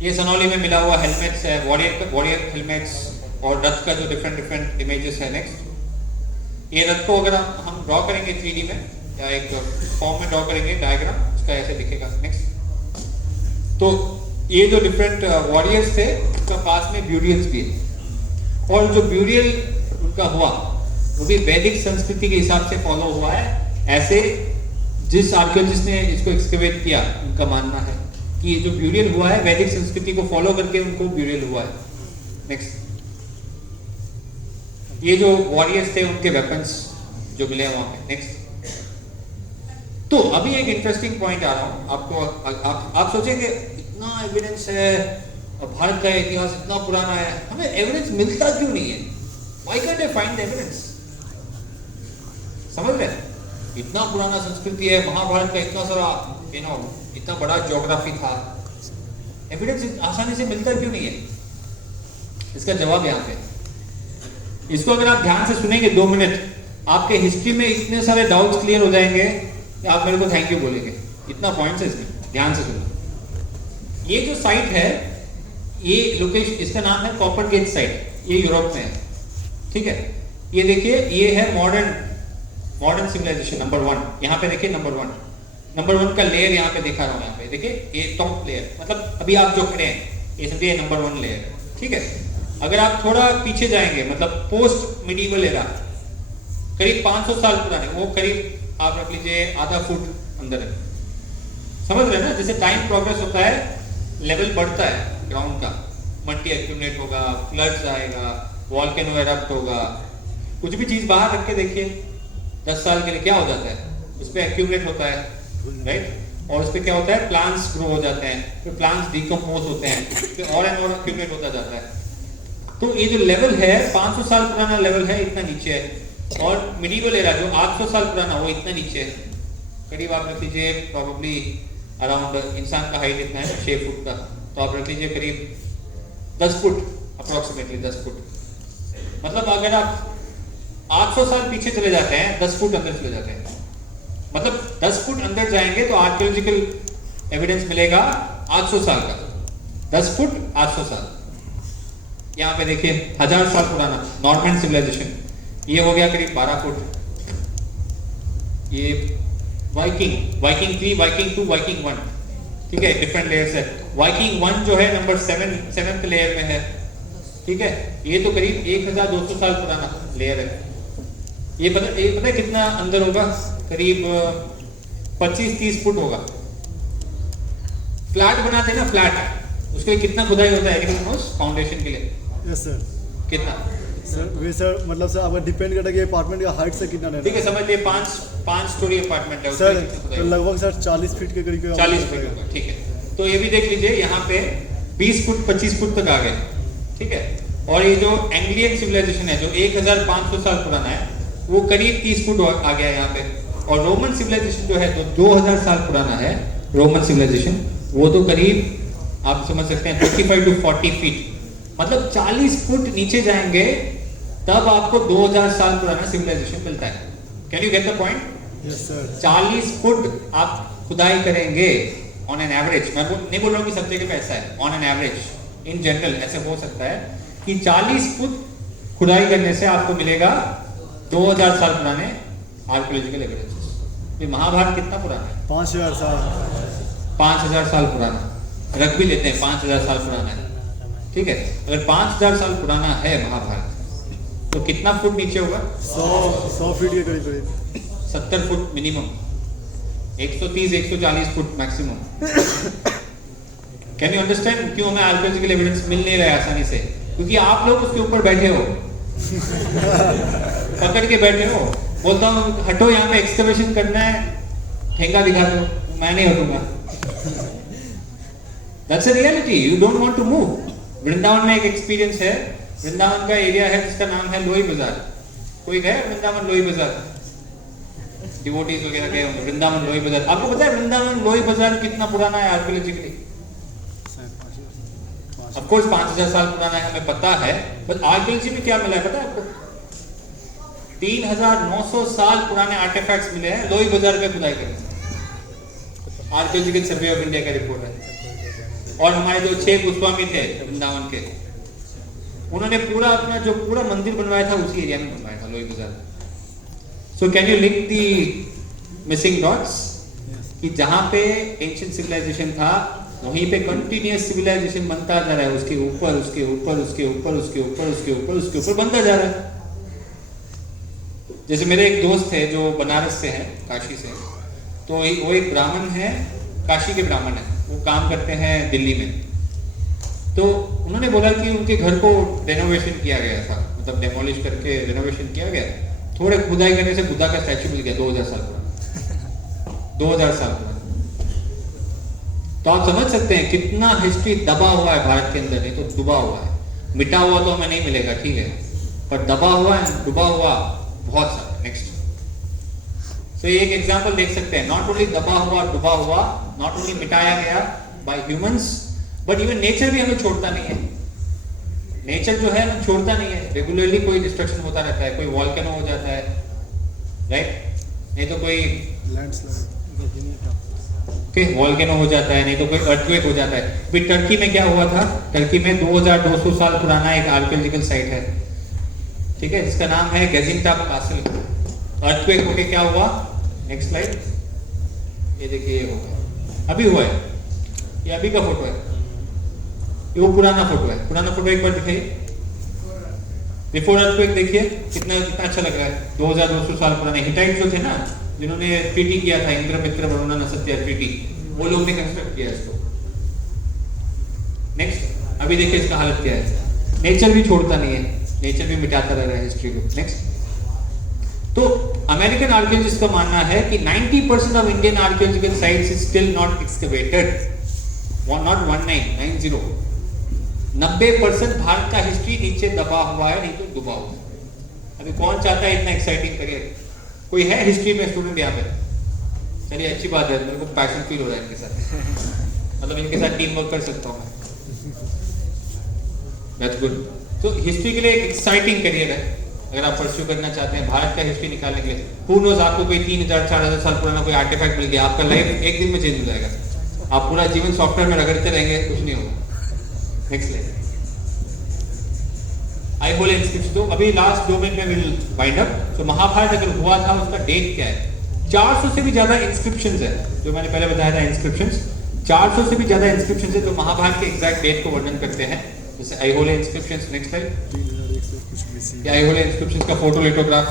ये सनौली में मिला हुआ हेलमेट्स है, वॉरियर हेलमेट्स और रथ का जो डिफरेंट इमेजेस है। नेक्स्ट ये रथ को अगर हम ड्रॉ करेंगे 3D में या एक फॉर्म में ड्रॉ करेंगे डायग्राम, उसका ऐसे दिखेगा। नेक्स्ट तो ये जो डिफरेंट वॉरियर्स थे उनका पास में ब्यूरियल्स भी है, और जो ब्यूरियल उनका हुआ वो भी वैदिक संस्कृति के हिसाब से फॉलो हुआ है। ऐसे जिस आर्कियोलॉजिस्ट ने इसको एक्सकेवेट किया उनका मानना है कि ये जो ब्यूरियल हुआ है वैदिक संस्कृति को फॉलो करके उनको ब्यूरियल हुआ है। नेक्स्ट ये जो वॉरियर्स थे उनके वेपन्स जो मिले वहां पे। नेक्स्ट तो अभी एक इंटरेस्टिंग पॉइंट आ रहा हूं आपको। आप सोचेंगे इतना एविडेंस है और भारत का इतिहास इतना पुराना है, हमें एविडेंस मिलता क्यों नहीं है? Why can't I find evidence? समझ रहे? इतना पुराना संस्कृति है, महाभारत का इतना सारा इतना बड़ा ज्योग्राफी था, एविडेंस आसानी से मिलता क्यों नहीं है? इसका जवाब यहाँ पे, इसको अगर आप ध्यान से सुनेंगे 2 मिनट, आपके हिस्ट्री में इतने सारे डाउट्स क्लियर हो जाएंगे कि आप मेरे को थैंक यू बोलेंगे। इतना पॉइंट्स है इसमें, ध्यान से सुनो। ये जो साइट है, ये लोकेशन, इसका नाम है कॉपर गेट साइट, ये यूरोप में है। ठीक है, ये देखिए, ये है मॉडर्न सिविलाइजेशन नंबर 1। यहाँ पे देखिए नंबर 1 का लेयर यहाँ पे दिखा रहा हूँ। यहाँ पे देखिए ये टॉप लेयर, मतलब अभी आप जो खड़े हैं ये समझिए नंबर 1 लेयर है। ठीक है, अगर आप थोड़ा पीछे जाएंगे, मतलब पोस्ट मिडीवल एरा, करीब 500 साल पुराने, वो करीब आप रख लीजिए आधा फुट अंदर है। समझ रहे हैं ना? जैसे टाइम प्रोग्रेस होता है, लेवल बढ़ता है ग्राउंड का, मट्टी एक्यूमुलेट होगा, फ्लड्स आएगा, वॉल्केनो एरप्ट होगा, कुछ भी चीज बाहर रख के देखिए 10 साल के लिए क्या हो जाता है, उस पर एक्यूमुलेट होता है, राइट? और उस पर क्या होता है, प्लांट्स ग्रो हो जाते हैं, फिर प्लांट्स डिकम्पोज होते हैं, फिर और एंड और एक्यूमुलेट होता जाता है। तो ये जो लेवल है 500 साल पुराना लेवल है, इतना नीचे है, और मिडीवल एरा जो 800 साल पुराना वो इतना नीचे है। करीब आप रख लीजिए प्रोबेबली अराउंड, इंसान का हाइट इतना है 6 फुट का, तो आप रख लीजिए करीब 10 फुट, अप्रोक्सीमेटली 10 फुट। मतलब अगर आप 800 साल पीछे चले जाते हैं, 10 फुट अंदर चले जाते हैं, मतलब 10 फुट अंदर जाएंगे तो आर्कियोलॉजिकल एविडेंस मिलेगा 800 साल का। 10 फुट 800 साल। यहाँ पे देखिए 1000 साल पुराना नॉर्मन सिविलाइजेशन, ये हो गया करीब 12 फुट। ये वाइकिंग 3, वाइकिंग 2, वाइकिंग 1, ठीक है, डिफरेंट लेयर्स है। वाइकिंग 1 जो है नंबर 7th लेयर में है। ठीक है, ये तो करीब 1200 साल पुराना लेयर है। ये पता है कितना अंदर होगा? करीब 25-30 फुट होगा। फ्लैट बनाते हैं ना, फ्लैट, उसके लिए कितना खुदाई होता है फाउंडेशन के लिए? Yes sir. कितना सर वे सर, मतलब सर अब डिपेंड करता है कि अपार्टमेंट का हाइट से कितना लेना। ठीक है, समझ लिए 5 स्टोरी अपार्टमेंट है सर, तो लगभग सर 40 फीट के करीब 40 फीट होगा। ठीक है, तो ये भी देख लीजिए, यहाँ पे 20 फुट 25 फुट तक आ गए। ठीक है, और ये जो एंग्लियन सिविलाइजेशन है जो 1500 साल पुराना है, वो करीब 30 फुट आ गया यहाँ पे। और रोमन सिविलाइजेशन जो है, जो 2000 साल पुराना है, रोमन सिविलाइजेशन, वो तो करीब आप समझ सकते हैं 35 to 40 फीट, मतलब 40 फुट नीचे जाएंगे तब आपको 2000 साल पुराना सिविलाइजेशन मिलता है। Can you get the point? Yes sir. 40 foot आप खुदाई करेंगे ऑन एन एवरेज, मैं नहीं बोल रहा हूँ कि सब जगह पे ऐसा है, on an average, in general ऐसे हो सकता है कि 40 फुट खुदाई करने से आपको मिलेगा 2000 साल पुराने आर्कियोलॉजिकल एविडेंसेस। ये महाभारत कितना पुराना है? 5000 साल। 5000 साल पुराना, रख भी लेते हैं 5000 साल पुराना है। ठीक है, अगर 5000 साल पुराना है महाभारत, तो कितना फुट नीचे होगा? 100 फीट के करीब 70 foot minimum, 130-140 foot maximum. Can you understand क्यों हमें आर्कियोलॉजिकल एविडेंस मिल नहीं रहा है आसानी से? क्योंकि आप लोग उसके ऊपर बैठे हो, पकड़ के बैठे हो। बोलता हूँ हटो, यहाँ पे एक्सकवेशन करना है, ठेंगा दिखा दो, मैं नहीं हटूंगा। That's a reality. You don't want to move. Vrindavan में एक एक्सपीरियंस है, वृंदावन का एरिया है जिसका नाम है लोई बाजार। कोई गए वृंदावन लोई बाजार? डिवोटीज वगैरह गए होंगे वृंदावन लोई बाजार। आपको पता है वृंदावन लोई बाजार कितना पुराना है आर्कियोलॉजिकली? ऑफ कोर्स 5000 साल पुराना है, हमें पता है, बट आर्कियोलॉजी में क्या मिला है पता है आपको? 3900 साल पुराने आर्टिफैक्ट्स मिले हैं लोई बाजार पे खुदाई करने। आर्कियोलॉजिकल सर्वे ऑफ इंडिया का रिपोर्ट है। और हमारे जो 6 गोस्वामी थे वृंदावन के, उन्होंने पूरा अपना जो पूरा मंदिर बनवाया था उसी एरिया में बनवाया था लोई बाजार। So can you link the missing dots कि जहां पे एंशिएंट सिविलाइजेशन था वहीं पे कंटिन्यूअस सिविलाइजेशन बनता जा रहा है, उसके ऊपर उसके ऊपर उसके ऊपर उसके ऊपर उसके ऊपर उसके ऊपर बनता जा रहा है। जैसे मेरे एक दोस्त थे जो बनारस से हैं, काशी से, तो वो एक ब्राह्मण है, काशी के ब्राह्मण है, वो काम करते हैं दिल्ली में। तो उन्होंने बोला कि उनके घर को रेनोवेशन किया गया था, मतलब डेमोलिश करके रेनोवेशन किया गया, थोड़े खुदाई करने से बुद्धा का स्टैचू मिल गया 2000 साल पुराना। 2000 साल पुराना। तो आप समझ सकते हैं कितना हिस्ट्री दबा हुआ है भारत के अंदर, नहीं तो डूबा हुआ है। मिटा हुआ तो हमें नहीं मिलेगा, ठीक है, पर दबा हुआ है, डूबा हुआ बहुत सारा। नेक्स्ट, तो ये एक एग्जांपल देख सकते हैं, नॉट ओनली दबा हुआ डूबा हुआ, नॉट ओनली मिटाया गया bye humans, but even nature भी हमें छोड़ता नहीं है। नेचर जो है हमें छोड़ता नहीं है, रेगुलरली कोई डिस्ट्रक्शन होता रहता है, कोई वॉल्केनो हो जाता है, राइट, नहीं तो कोई वॉल्केनो हो जाता है, नहीं तो कोई अर्थक्वेक हो जाता है। अभी टर्की में क्या हुआ था? टर्की में 2200 साल पुराना एक आर्कियोलॉजिकल साइट है, ठीक है, जिसका नाम है गेजिंगटॉप कासल। अर्थक्वेक होके क्या हुआ? नेक्स्ट स्लाइड, ये देखिए, ये होगा, अभी हुआ है, ये अभी का फोटो है, ये वो पुराना फोटो है। पुराना फोटो एक बार दिखाइए, बिफोर अर्थक्वेक देखिए, कितना अच्छा लग रहा है। 2200 साल पुराने हिटाइट जो थे ना, जिन्होंने ट्रीटी किया था, इंद्र मित्र वरुणा नसत्या ट्रीटी, वो लोग ने कंस्ट्रक्ट किया इसको। नेक्स्ट, अभी देखिए इसका हालत क्या है। नेचर भी छोड़ता नहीं है, नेचर भी मिटाता रह रहा है हिस्ट्री को। नेक्स्ट, तो अमेरिकन आर्कियोलॉजिस्ट का मानना है कि 90% of Indian archaeological sites is still not excavated, not 1990। 90% Bharat का हिस्ट्री नीचे दबा हुआ है, नहीं तो डूबा हुआ है। अभी कौन चाहता है इतना एक्साइटिंग करियर? कोई है हिस्ट्री में स्टूडेंट यहाँ पे? चलिए, अच्छी बात है, मेरे को पैशन फील हो रहा है इनके साथ, मतलब इनके साथ टीम वर्क कर सकता हूँ मैं। That's good. तो हिस्ट्री के लिए एक एक्साइटिंग करियर है अगर आप परस्यू करना चाहते हैं भारत का हिस्ट्री निकालने के लिए। हू नोज, आपको कोई 3000-4000 साल पुराना कोई आर्टिफैक्ट मिल गया, आपका लाइफ एक दिन में चेंज हो जाएगा। आप पूरा जीवन सॉफ्टवेयर में रगड़ते रहेंगे, कुछ नहीं होगा। Next slide, Aihole inscription. तो अभी लास्ट 2 मिनट में विल वाइंड अप। तो महाभारत अगर हुआ था, उसका डेट क्या है? 400 से भी ज्यादा इंस्क्रिप्शंस है, जो मैंने पहले बताया था इंस्क्रिप्शंस, 400 से भी ज्यादा इंस्क्रिप्शंस है जो महाभारत के एग्जैक्ट डेट को वर्णन करते हैं, जैसे आइहोले इंस्क्रिप्शंस। नेक्स्ट स्लाइड, ये आइहोले इंस्क्रिप्शंस का photo lithograph.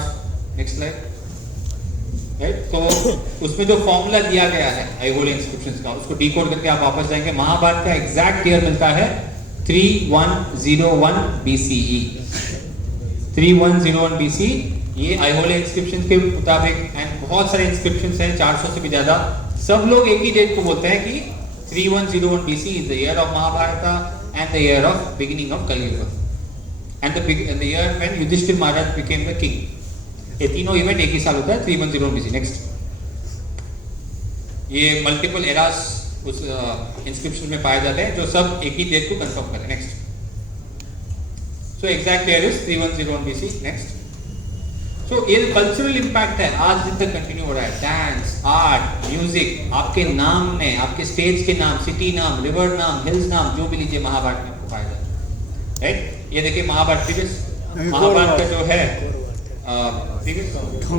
Next slide, right. तो उसमें जो फॉर्मूला दिया गया है आइहोले इंस्क्रिप्शंस का, उसको डिकोड करके आप वापस जाएंगे, महाभारत का एग्जैक्ट ईयर मिलता है 3101 BCE। 3101 BC, ये आइहोले इंस्क्रिप्शन के मुताबिक, एंड बहुत सारे इंस्क्रिप्शन हैं 400 से भी ज्यादा, सब लोग एक ही डेट को बोलते हैं कि 3101 BC is the year of Mahabharata and the year of beginning of Kali Yuga and the year when Yudhishthir Maharaj became the king। ये तीनों इवेंट एक ही साल होता है, 3101 BC। नेक्स्ट, ये मल्टीपल एरास उस इंस्क्रिप्शन में पाए जाते हैं जो सब एक ही डेट को कंफर्म करें। Next, so exact year is 3101 BC। Next, so ये कल्चरल इम्पैक्ट है, आज दिन तक कंटिन्यू हो रहा है। डांस, आर्ट, म्यूजिक, आपके नाम में, आपके स्टेट्स के नाम, सिटी नाम, रिवर नाम, हिल्स नाम, जो भी लीजिए महाभारत में आपको पाया जाता है, राइट। ये देखिए महाभारत प्रीवियस, महाभारत का जो है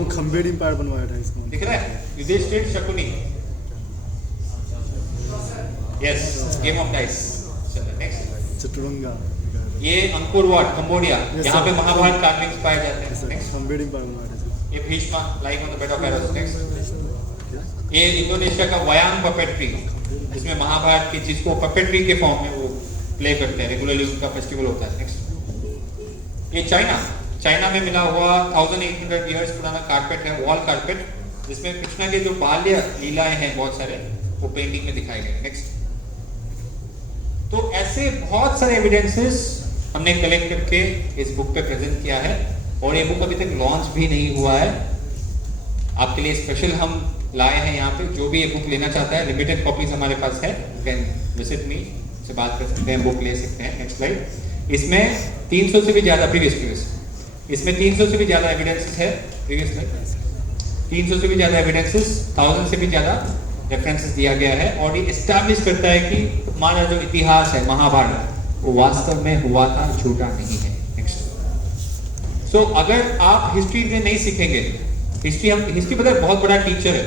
खंबेड़ी एम्पायर बनवाया था इसको, दिख रहा है, Yudhishthir Shakuni, yes, game of dice. चलो नेक्स्ट, चतुरंगा, ये अंकुर वाट, कंबोडिया, यहाँ पे महाभारत कार्विंग्स पाए जाते हैं। नेक्स्ट, खंबेड़ी एम्पायर बनवाया था। ये Bheeshma like on the bed of arrows. Next, ये इंडोनेशिया का वयांग पपेट्री, जिसमें महाभारत की चीज को पपेट्री के फॉर्म में वो प्ले करते हैं, रेगुलरली उनका फेस्टिवल होता है। नेक्स्ट, ये चाइना में मिला हुआ 1800 इयर्स पुराना कारपेट है, वॉल कारपेट, जिसमें कृष्णा के जो बाल्य लीलाएं हैं बहुत सारे, वो पेंटिंग में दिखाए गए। नेक्स्ट, तो ऐसे बहुत सारे एविडेंसेस हमने कलेक्ट करके इस बुक पे प्रेजेंट किया है, और ये बुक अभी तक लॉन्च भी नहीं हुआ है। आपके लिए स्पेशल हम लाए हैं यहाँ पे। जो भी ये बुक लेना चाहता है, लिमिटेड कॉपीज हमारे पास है, यू कैन विजिट मी, से बात कर सकते हैं, बुक ले सकते हैं। Next slide. इसमें 300 से भी ज़्यादा प्रीवियस इसमें 300 से भी ज़्यादा एविडेंसेस है। Previous slide. 300 से भी ज़्यादा एविडेंसेस, 1000 से भी ज़्यादा रेफरेंसेस दिया गया है, और ये एस्टैब्लिश करता है कि हमारा जो इतिहास है महाभारत, वो वास्तव में हुआ था, झूठा नहीं है। नेक्स्ट। सो अगर आप हिस्ट्री में नहीं सीखेंगे, हिस्ट्री पता है बहुत बड़ा टीचर है,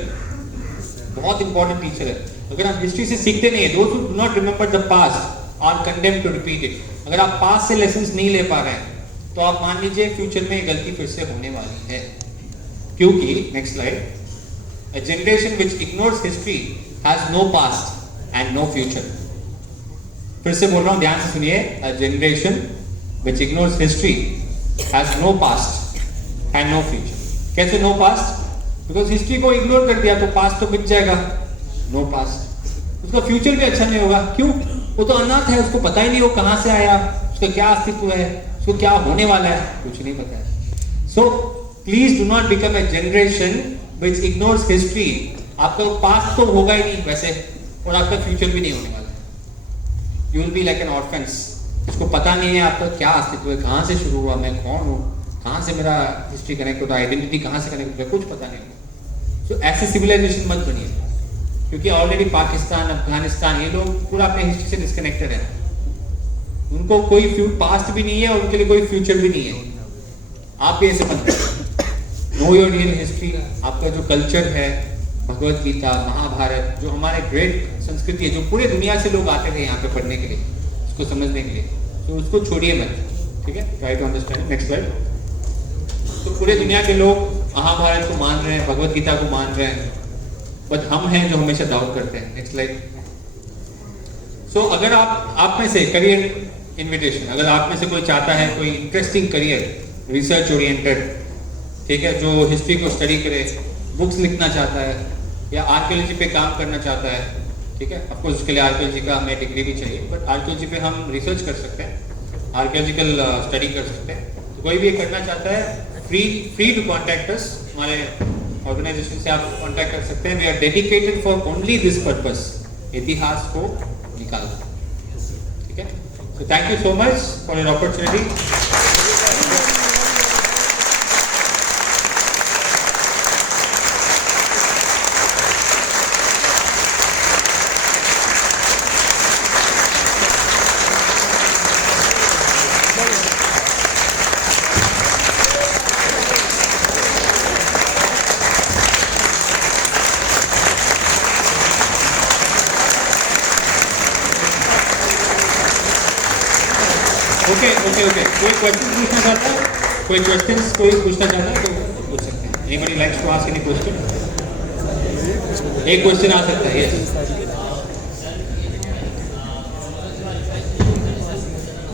बहुत इंपॉर्टेंट टीचर है। अगर आप हिस्ट्री से सीखते नहीं है, दोस्त do not remember the past are condemned to repeat it. अगर आप पास्ट से लेसन्स नहीं ले पा रहे हैं, तो आप मान लीजिए फ्यूचर में गलती फिर से होने वाली है। क्योंकि next slide, a generation which ignores history has no past and no future। फिर से बोल रहा हूं, ध्यान से सुनिए। a generation which ignores history has no past and no future। कैसे नो पास्ट? बिकॉज हिस्ट्री को इग्नोर कर दिया तो पास्ट तो मिट जाएगा, नो पास्ट। उसका फ्यूचर भी अच्छा नहीं होगा। क्यों? वो तो अनाथ है, उसको पता ही नहीं वो कहां से आया, उसका क्या अस्तित्व है, उसको क्या होने वाला है, कुछ नहीं पता है। So please do not become a generation which ignores history. आपका पास्ट तो होगा ही नहीं वैसे, और आपका फ्यूचर भी नहीं होने वाला है। You will be like an orphans, उसको पता नहीं है आपका क्या अस्तित्व है, कहां से शुरू हुआ, मैं कौन हूं, कहां से मेरा हिस्ट्री कनेक्ट होता है, आइडेंटिटी कहां से कनेक्ट होता है, कुछ पता नहीं। सो ऐसे सिविलाइजेशन मत बनिए, क्योंकि ऑलरेडी पाकिस्तान, अफगानिस्तान, ये लोग पूरा अपने हिस्ट्री से डिस्कनेक्टेड है। उनको कोई पास्ट भी नहीं है और उनके लिए कोई फ्यूचर भी नहीं है। आप भी ऐसे मत नो योर रियल हिस्ट्री। आपका जो कल्चर है, भगवत गीता, महाभारत, जो हमारे ग्रेट संस्कृति है, जो पूरे दुनिया से लोग आते थे यहाँ पे पढ़ने के लिए, उसको समझने के लिए, तो उसको छोड़िए मत। ठीक है, try to understand. Next slide. तो पूरे दुनिया के लोग महाभारत को मान रहे हैं, भगवत गीता को मान रहे हैं, बट हम हैं जो हमेशा डाउट करते हैं। Next slide. सो अगर आप में से करियर इन्विटेशन, अगर आप में से कोई चाहता है कोई इंटरेस्टिंग करियर, रिसर्च ओरिएंटेड, ठीक है, जो हिस्ट्री को स्टडी करे, बुक्स लिखना चाहता है, या आर्कियोलॉजी पे काम करना चाहता है, ठीक है, ऑफकोर्स उसके लिए आर्कियोलॉजी का हमें डिग्री भी चाहिए, बट आर्कियोलॉजी पे हम रिसर्च कर सकते हैं, आर्कियोलॉजिकल स्टडी कर सकते हैं। तो कोई भी ये करना चाहता है, फ्री टू कॉन्टैक्ट अस। हमारे ऑर्गेनाइजेशन से आप कॉन्टैक्ट कर सकते हैं। We are dedicated for only this purpose, इतिहास को निकालना। ठीक है, so thank you so much for your opportunity। Okay कोई क्वेश्चन पूछना चाहता है? कोई पूछना चाहता है तो पूछ सकते हैं। Anybody likes to ask any question? एक क्वेश्चन आ सकता है। यस।